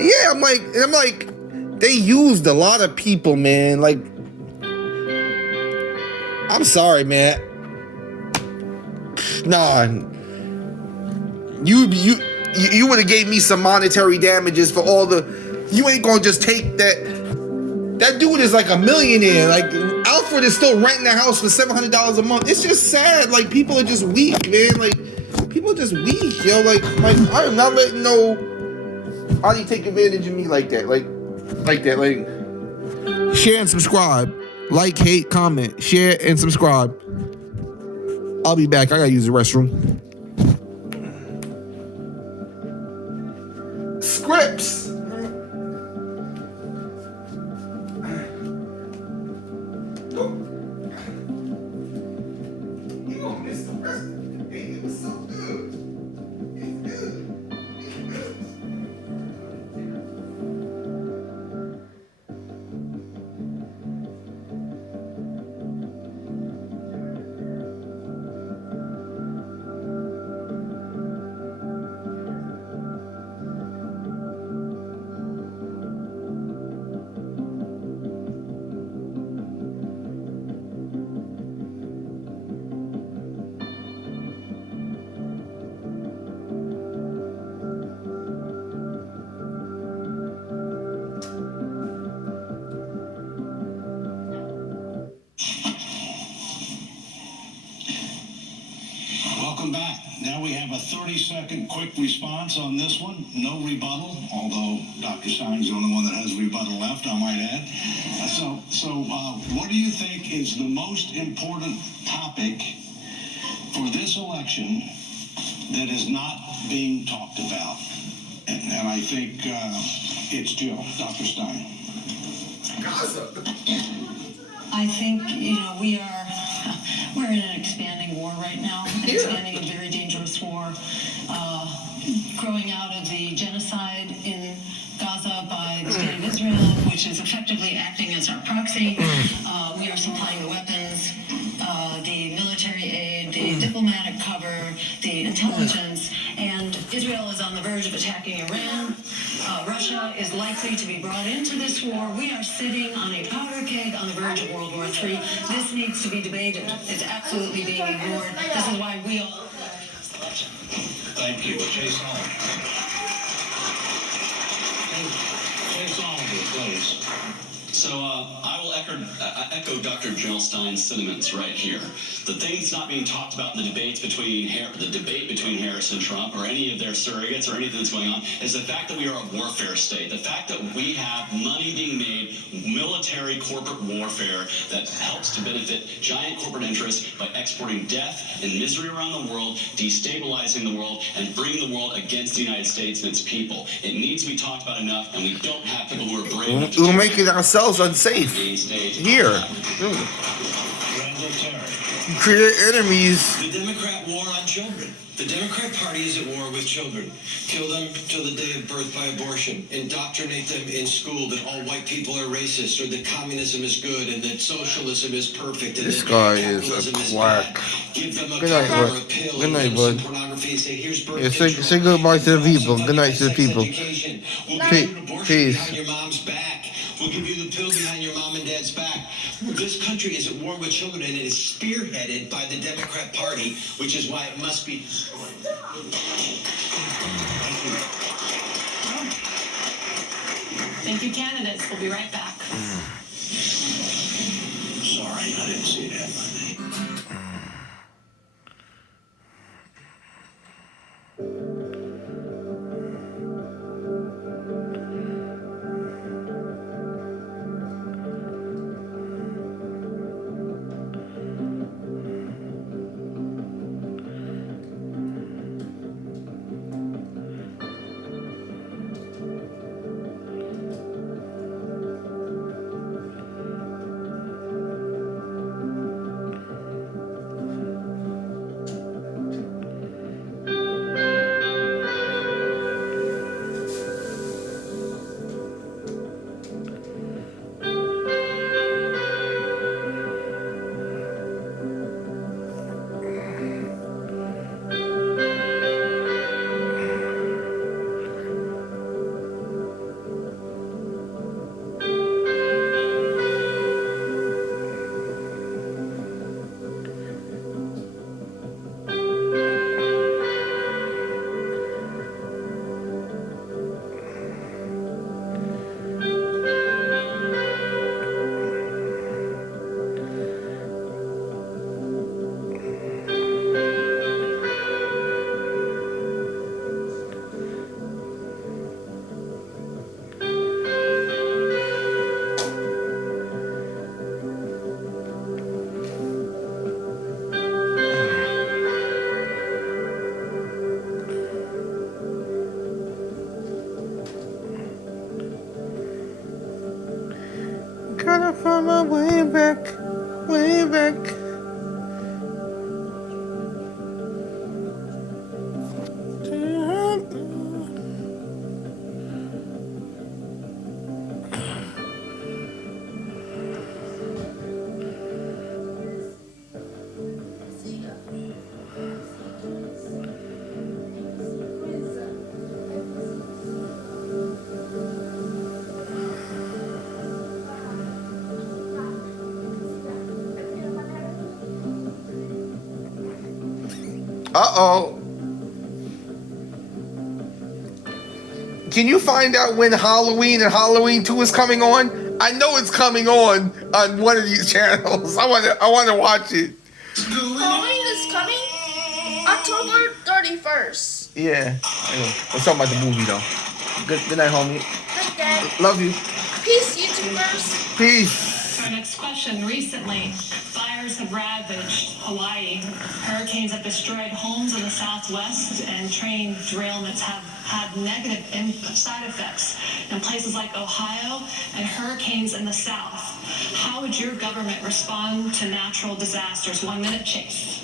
yeah, I'm like, they used a lot of people, man. Like, I'm sorry, man. Nah, you would have gave me some monetary damages for all the. You ain't gonna just take that. That dude is like a millionaire. Like Alfred is still renting a house for $700 a month. It's just sad. Like people are just weak, man. Like people are just weak, yo. Like I am not letting nobody take advantage of me like that. Like that. Like share and subscribe. Like, hate, comment, share and subscribe. I'll be back. I gotta use the restroom. Scripts. You gonna miss the rest of the day. It was so good. It's good. It's good. Welcome back. Now we have a 30-second quick response on this one. No rebuttal, although Dr. Stein's the only one that has rebuttal left, I might add. What do you think is the most important topic for this election that is not being talked about? And I think it's Jill, Dr. Stein. I think, we're in an expanding war right now, expanding a very dangerous war, growing out of the genocide in Gaza by the state of Israel, which is effectively acting as our proxy. We are supplying the weapons, the military aid, the diplomatic cover, the intelligence, and Israel is on the verge of attacking Iran. Russia is likely to be brought into this war. We are sitting on a powder keg on the verge of World War III. This needs to be debated. It's absolutely being ignored. This is why we all... Thank you. Jay Solomon. Jay Solomon, please. So I will echo Dr. Jill Stein's sentiments right here. The thing that's not being talked about in the debate between Harris and Trump or any of their surrogates or anything that's going on is the fact that we are a warfare state. The fact that we have money being made, military corporate warfare that helps to benefit giant corporate interests by exporting death and misery around the world, destabilizing the world, and bringing the world against the United States and its people. It needs to be talked about enough, and we don't have people who are brave enough to We'll make it ourselves unsafe. Here. You create enemies. The Democrat war on children. The Democrat Party is at war with children. Kill them till the day of birth by abortion. Indoctrinate them in school that all white people are racist or that communism is good and that socialism is perfect. And This that guy is a quack. Give them a Good night, cover, bud. a pill, Good night, give them bud. some pornography, say, here's birth Yeah, control. say goodbye to the people. Good night to the people. Education. We'll give you an abortion Peace. behind your mom's back. We'll give you the pill behind your mom and dad's back. This country is at war with children, and it is spearheaded by the Democrat Party, which is why it must be destroyed. Thank you, candidates. We'll be right back. Sorry, I didn't see that. remember way back, way back. Uh-oh. Can you find out when Halloween and Halloween 2 is coming on? I know it's coming on one of these channels. I want to watch it. Halloween is coming October 31st. Yeah, I know. I'm talking about the movie though. Good night, homie. Good day. Love you. Peace, YouTubers. Peace. Our next question. Recently, fires have ravaged Hawaii. Hurricanes have destroyed homes in the southwest, and train derailments have had negative side effects in places like Ohio and hurricanes in the south. How would your government respond to natural disasters? 1 minute, Chase.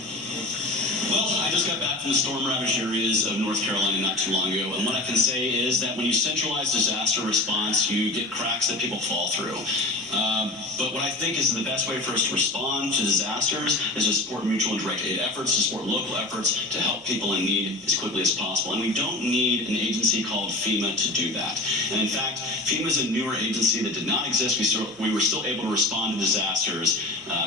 Well, I just got back from the storm-ravaged areas of North Carolina not too long ago, and what I can say is that when you centralize disaster response, you get cracks that people fall through. But what I think is the best way for us to respond to disasters is to support mutual and direct aid efforts, to support local efforts to help people in need as quickly as possible. And we don't need an agency called FEMA to do that. And in fact, FEMA is a newer agency that did not exist. We were still able to respond to disasters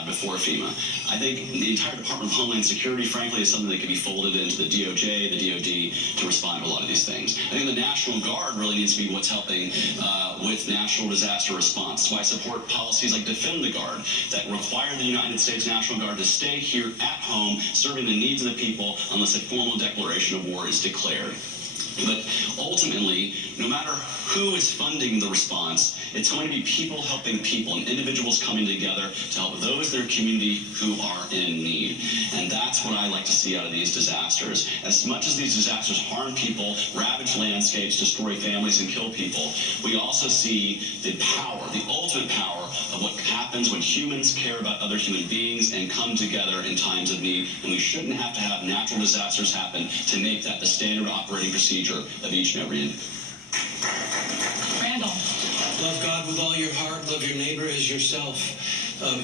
before FEMA. I think the entire Department of Homeland Security, frankly, is something that could be folded into the DOJ, the DOD, to respond to a lot of these things. I think the National Guard really needs to be what's helping with national disaster response. So I support policies like Defend the Guard that require the United States National Guard to stay here at home, serving the needs of the people unless a formal declaration of war is declared. But ultimately, no matter who is funding the response, it's going to be people helping people and individuals coming together to help those in their community who are in need. And that's what I like to see out of these disasters. As much as these disasters harm people, ravage landscapes, destroy families, and kill people, we also see the power, the ultimate power of what happens when humans care about other human beings and come together in times of need. And we shouldn't have to have natural disasters happen to make that the standard operating procedure of each and every individual. Randall. Love God with all your heart, love your neighbor as yourself.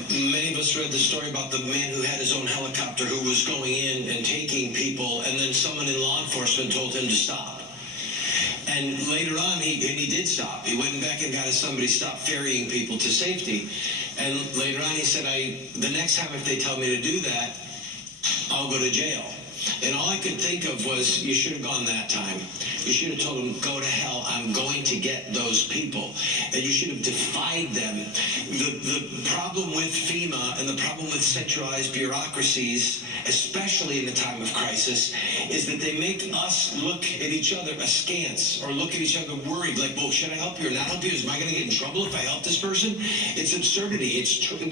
Many of us read the story about the man who had his own helicopter who was going in and taking people, and then someone in law enforcement told him to stop. And later on, he did stop. He went back and got somebody stopped ferrying people to safety. And later on, he said, the next time if they tell me to do that, I'll go to jail. And all I could think of was, you should have gone that time. You should have told them, go to hell, I'm going to get those people. And you should have defied them. The problem with FEMA and the problem with centralized bureaucracies, especially in the time of crisis, is that they make us look at each other askance or look at each other worried, like, well, should I help you or not help you? Am I going to get in trouble if I help this person? It's absurdity.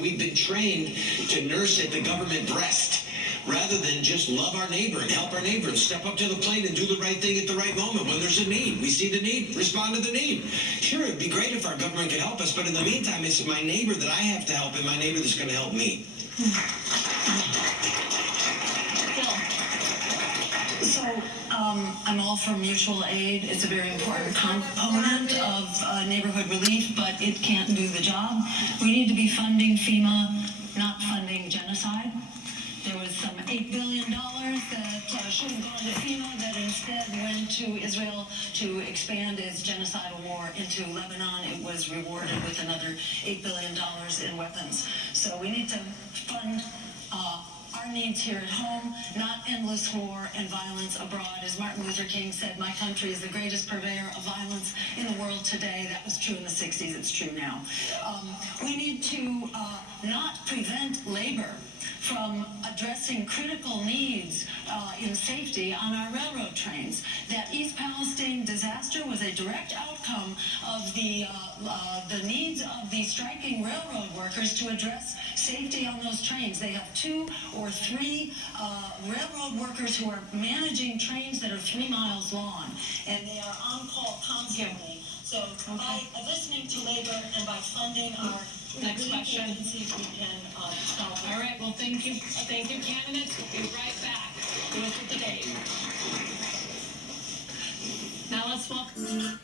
We've been trained to nurse at the government breast, rather than just love our neighbor and help our neighbor and step up to the plate and do the right thing at the right moment when there's a need. We see the need, respond to the need. Sure, it'd be great if our government could help us, but in the meantime, it's my neighbor that I have to help and my neighbor that's going to help me. So I'm all for mutual aid. It's a very important component of neighborhood relief, but it can't do the job. We need to be funding FEMA, not funding genocide. There was some $8 billion that should have gone to FEMA that instead went to Israel to expand its genocidal war into Lebanon. It was rewarded with another $8 billion in weapons. So we need to fund our needs here at home, not endless war and violence abroad. As Martin Luther King said, my country is the greatest purveyor of violence in the world today. That was true in the 60s. It's true now. We need to not prevent labor from addressing critical needs in safety on our railroad trains. That East Palestine disaster was a direct outcome of the needs of the striking railroad workers to address safety on those trains. They have 2 or 3 railroad workers who are managing trains that are 3 miles long, and they are on call constantly. So by listening to labor and by funding our Next question. All right, well, thank you, candidates. We'll be right back with the debate. Now let's welcome.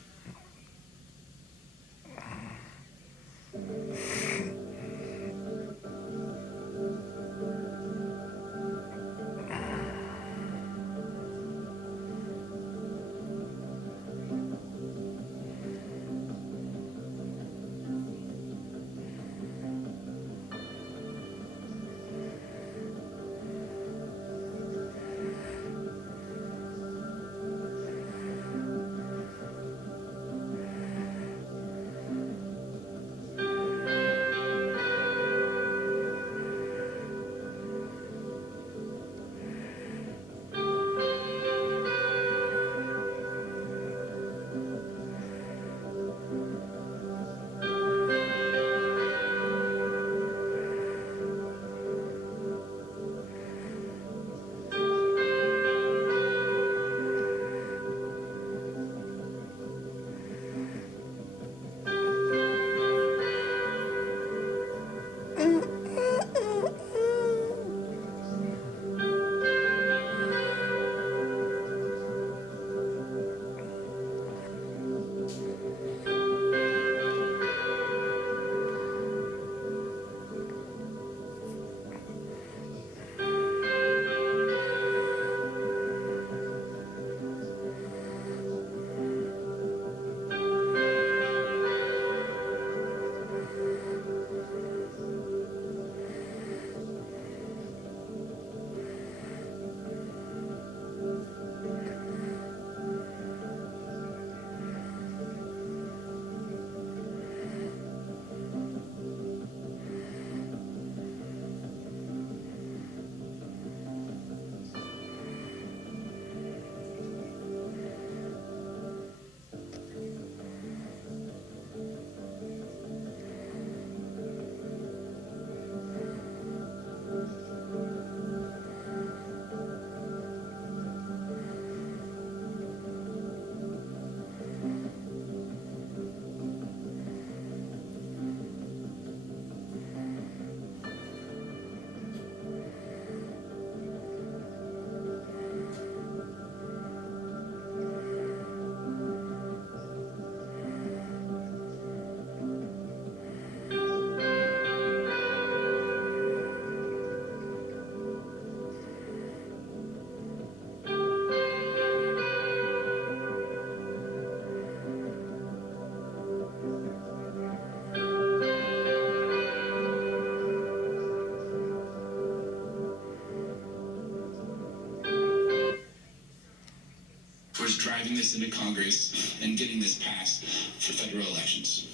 Was driving this into Congress and getting this passed for federal elections.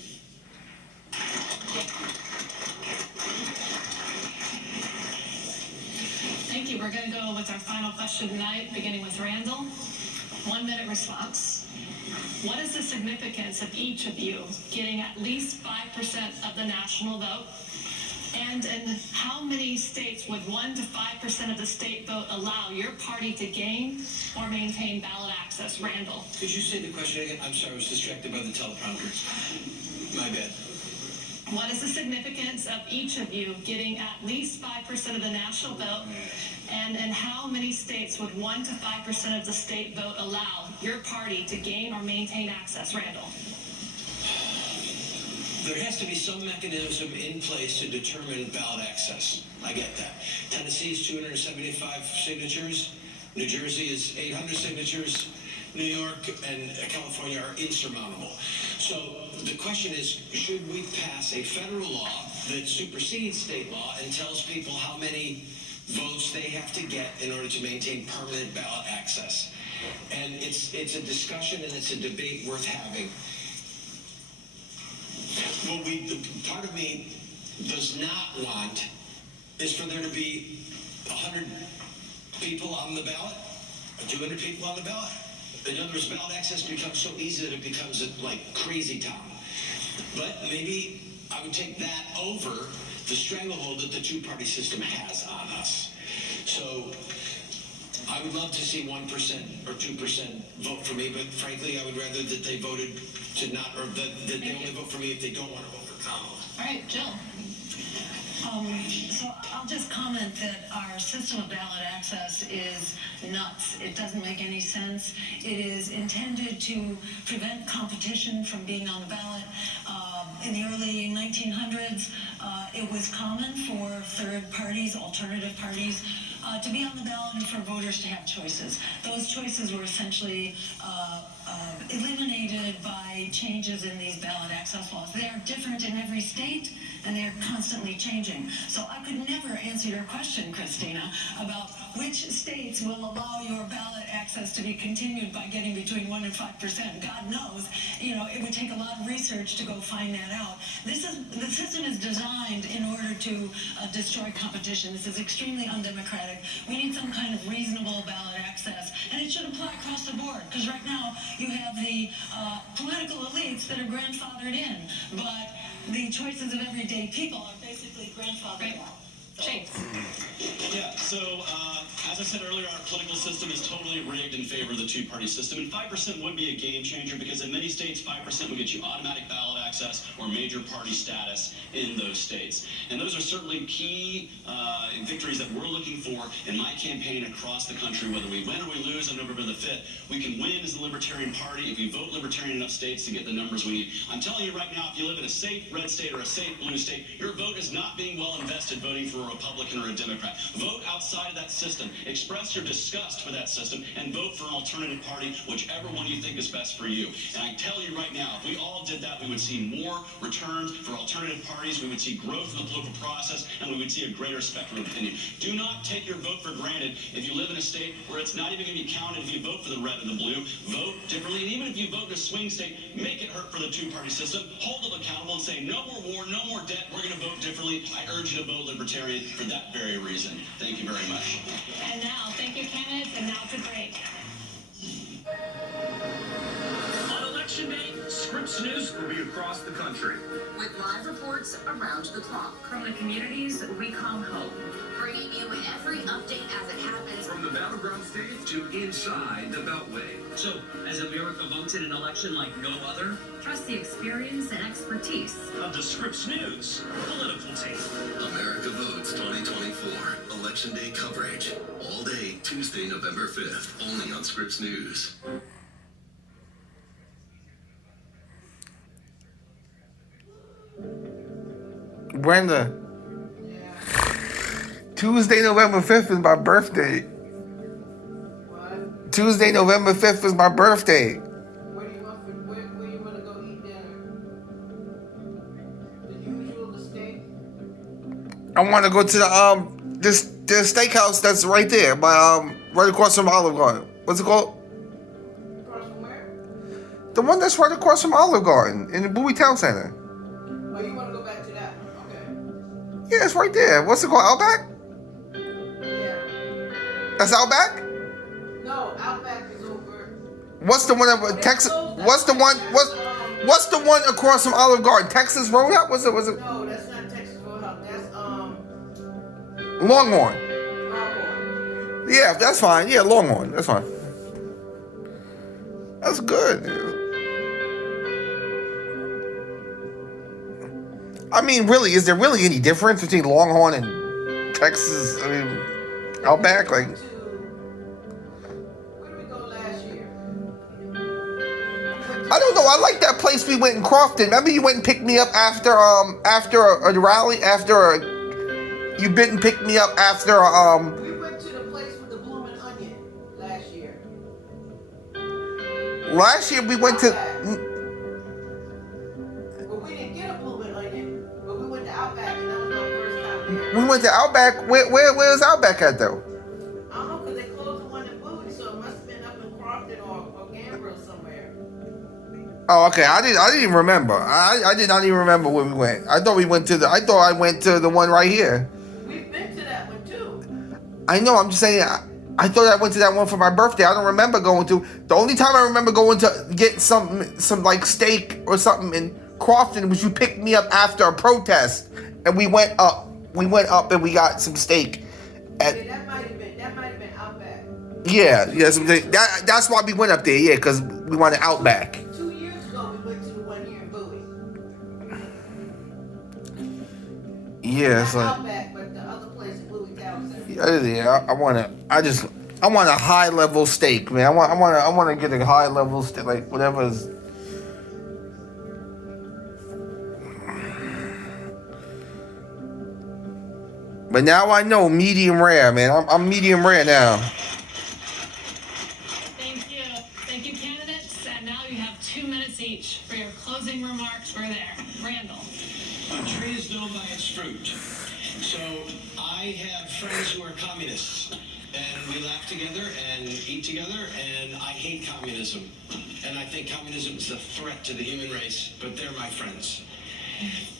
Thank you. We're going to go with our final question tonight, beginning with Randall. 1 minute response. What is the significance of each of you getting at least 5% of the national vote? And in how many states would 1 to 5% of the state vote allow your party to gain or maintain ballot access? Randall. Could you say the question again? I'm sorry, I was distracted by the teleprompter. My bad. What is the significance of each of you getting at least 5% of the national vote? And in how many states would 1 to 5% of the state vote allow your party to gain or maintain access? Randall. There has to be some mechanism in place to determine ballot access. I get that. Tennessee is 275 signatures. New Jersey is 800 signatures. New York and California are insurmountable. So the question is, should we pass a federal law that supersedes state law and tells people how many votes they have to get in order to maintain permanent ballot access? And it's a discussion and it's a debate worth having. What part of me does not want is for there to be 100 people on the ballot, or 200 people on the ballot. In other words, ballot access becomes so easy that it becomes like crazy town. But maybe I would take that over the stranglehold that the two-party system has on us. So I would love to see 1% or 2% vote for me, but frankly, I would rather that they voted to not, or that they only vote for me if they don't want to vote for Kamala. All right, Jill. So I'll just comment that our system of ballot access is nuts. It doesn't make any sense. It is intended to prevent competition from being on the ballot. In the early 1900s, it was common for third parties, alternative parties, to be on the ballot and for voters to have choices. Those choices were essentially eliminated by changes in these ballot access laws. They are different in every state, and they're constantly changing. So I could never answer your question, Christina, about which states will allow your ballot access to be continued by getting between 1% and 5%. God knows, it would take a lot of research to go find that out. The system is designed in order to destroy competition. This is extremely undemocratic. We need some kind of reasonable ballot access, and it should apply across the board, because right now you have the political elites that are grandfathered in, but the choices of everyday people are basically grandfathered out. Chase. Yeah, so as I said earlier, our political system is totally rigged in favor of the two-party system, and 5% would be a game changer because in many states, 5% would get you automatic ballot access or major party status in those states. And those are certainly key victories that we're looking for in my campaign across the country, whether we win or we lose on November the 5th. We can win as the Libertarian Party if we vote Libertarian in enough states to get the numbers we need. I'm telling you right now, if you live in a safe red state or a safe blue state, your vote is not being well invested voting for a Republican or a Democrat. Vote outside of that system. Express your disgust for that system and vote for an alternative party, whichever one you think is best for you. And I tell you right now, if we all did that, we would see more returns for alternative parties, we would see growth in the political process, and we would see a greater spectrum of opinion. Do not take your vote for granted if you live in a state where it's not even going to be counted if you vote for the red and the blue. Vote differently, and even if you vote in a swing state, make it hurt for the two-party system. Hold them accountable and say, no more war, no more debt, we're going to vote differently. I urge you to vote Libertarian for that very reason. Thank you very much. And now, thank you, candidates, and now to break. On election day, Scripps News will be across the country. With live reports around the clock. From the communities we call home. Bringing you every update as it happens. From the battleground state to inside the Beltway. So, as America votes in an election like no other, trust the experience and expertise Of the Scripps News political team. America Votes 2024. Election Day coverage. All day, Tuesday, November 5th. Only on Scripps News. Brenda, Tuesday, November 5th is my birthday. What? Tuesday, November 5th is my birthday. Where do you want to go eat dinner? The usual, the steak? I want to go to the steakhouse that's right there, right across from Olive Garden. What's it called? Across from where? The one that's right across from Olive Garden in the Bowie Town Center. Oh, you want to go back to that one? Okay. Yeah, it's right there. What's it called? Outback? Yeah. That's Outback? No, Outback is over. What's the one that Texas? What's the one across from Olive Garden? Texas Roadhouse? What's it? No, that's not Texas Roadhouse. That's Longhorn. Longhorn. Yeah, that's fine. Yeah, Longhorn. That's fine. That's good. I mean, really, is there really any difference between Longhorn and Texas? I mean, Outback, like. Where did we go last year? I don't know. I like that place we went in Crofton. Remember, you went and picked me up after a rally. You bit and picked me up after We went to the place with the blooming onion last year. Last year we went to. But we didn't get a blooming onion. But we went to Outback, and that was our first time there. We went to Outback. Where is Outback at though? I don't know, because they closed the one in Bowie, so it must have been up in Crofton or Gambrill somewhere. Oh, okay. I didn't even remember. I did not even remember where we went. I thought I went to the one right here. We've been to that one too. I know. I'm just saying. I thought I went to that one for my birthday. I don't remember going to. The only time I remember going to get some like steak or something in Crofton was you picked me up after a protest, and we went up. We went up and we got some steak. Yeah, that might have been Outback. Yeah. That's why we went up there. Yeah, because we wanted Outback. 2 years ago, we went to the one here in Bowie. Yeah, it's like, Outback, but the other place in Louis Town Center. yeah, I want a high level steak, man. I want to get a high level steak, like whatever's. But now I know medium rare, man. I'm medium rare now. Thank you. Thank you, candidates. And now you have 2 minutes each for your closing remarks. We're there. Randall. A tree is known by its fruit. So I have friends who are communists, and we laugh together and eat together, and I hate communism. And I think communism is a threat to the human race, but they're my friends.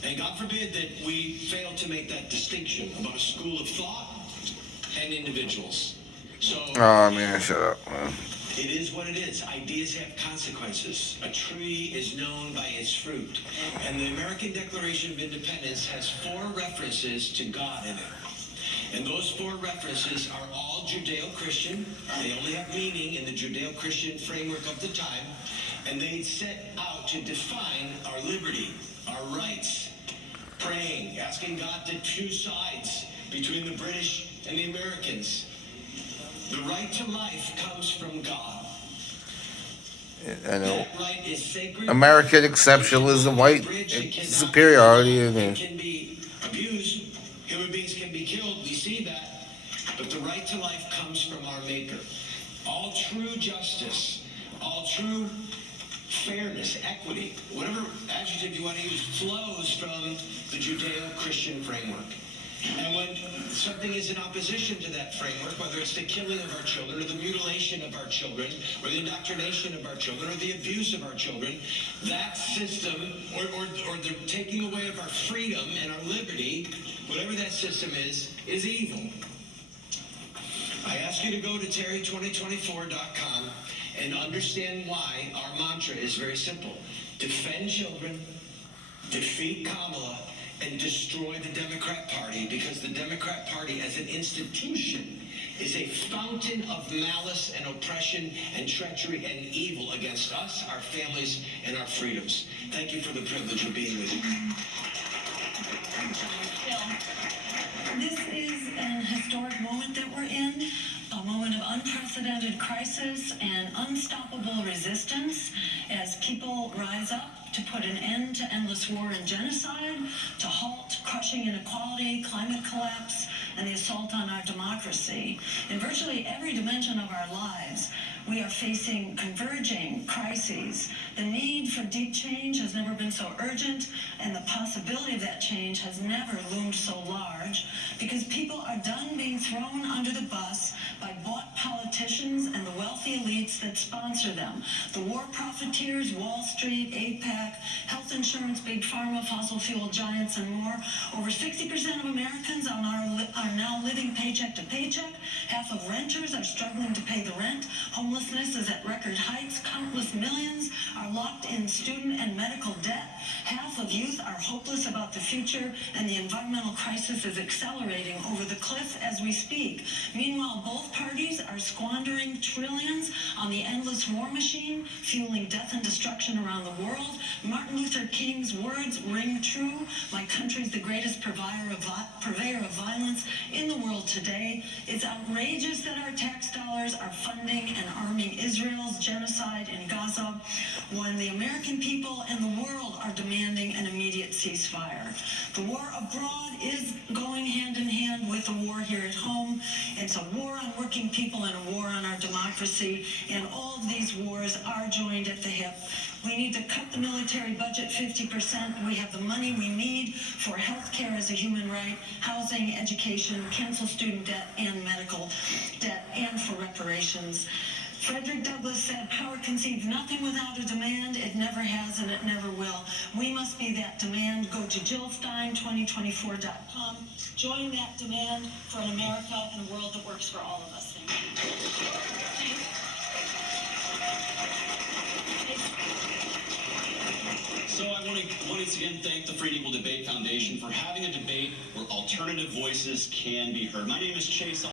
And God forbid that we fail to make that distinction about a school of thought and individuals. So, Oh man, shut up, man. it is what it is. Ideas have consequences. A tree is known by its fruit. And the American Declaration of Independence has 4 references to God in it. And those 4 references are all Judeo-Christian. They only have meaning in the Judeo-Christian framework of the time. And they set out to define our liberty, our rights, praying, asking God to choose sides between the British and the Americans. The right to life comes from God. I know. That right is sacred. American exceptionalism, white superiority, and It can be abused. Human beings can be killed. We see that. But the right to life comes from our Maker. All true justice, all true fairness, equity, whatever adjective you want to use, flows from the Judeo-Christian framework. And when something is in opposition to that framework, whether it's the killing of our children, or the mutilation of our children, or the indoctrination of our children, or the abuse of our children, that system, or the taking away of our freedom and our liberty, whatever that system is evil. I ask you to go to terry2024.com and understand why our mantra is very simple. Defend children, defeat Kamala, and destroy the Democrat Party, because the Democrat Party as an institution is a fountain of malice and oppression and treachery and evil against us, our families, and our freedoms. Thank you for the privilege of being with you. This is an historic moment that we're in, a moment of unprecedented crisis and unstoppable resistance as people rise up to put an end to endless war and genocide, to halt crushing inequality, climate collapse, and the assault on our democracy. In virtually every dimension of our lives, we are facing converging crises. The need for deep change has never been so urgent, and the possibility of that change has never loomed so large, because people are done being thrown under the bus by bought politicians and the wealthy elites that sponsor them. The war profiteers, Wall Street, AIPAC, health insurance, big pharma, fossil fuel giants, and more. Over 60% of Americans are now living paycheck to paycheck. Half of renters are struggling to pay the rent. Homelessness is at record heights. Countless millions are locked in student and medical debt. Half of youth are hopeless about the future, and the environmental crisis is accelerating over the cliff as we speak. Meanwhile, both parties are squandering trillions on the endless war machine, fueling death and destruction around the world. Martin Luther King's words ring true. My country's the greatest purveyor of violence in the world today. It's outrageous that our tax dollars are funding and arming Israel's genocide in Gaza, when the American people and the world are demanding an immediate ceasefire. The war abroad is going hand in hand with the war here at home. It's a war on working people and a war on our democracy, and all of these wars are joined at the hip. We need to cut the military budget 50%. We have the money we need for health care as a human right, housing, education, cancel student debt and medical debt, and for reparations. Frederick Douglass said, power concedes nothing without a demand. It never has and it never will. We must be that demand. Go to jillstein2024.com. Join that demand for an America and a world that works for all of us. Thank you. So I want to once again thank the Free and Equal Debate Foundation for having a debate where alternative voices can be heard. My name is Chase.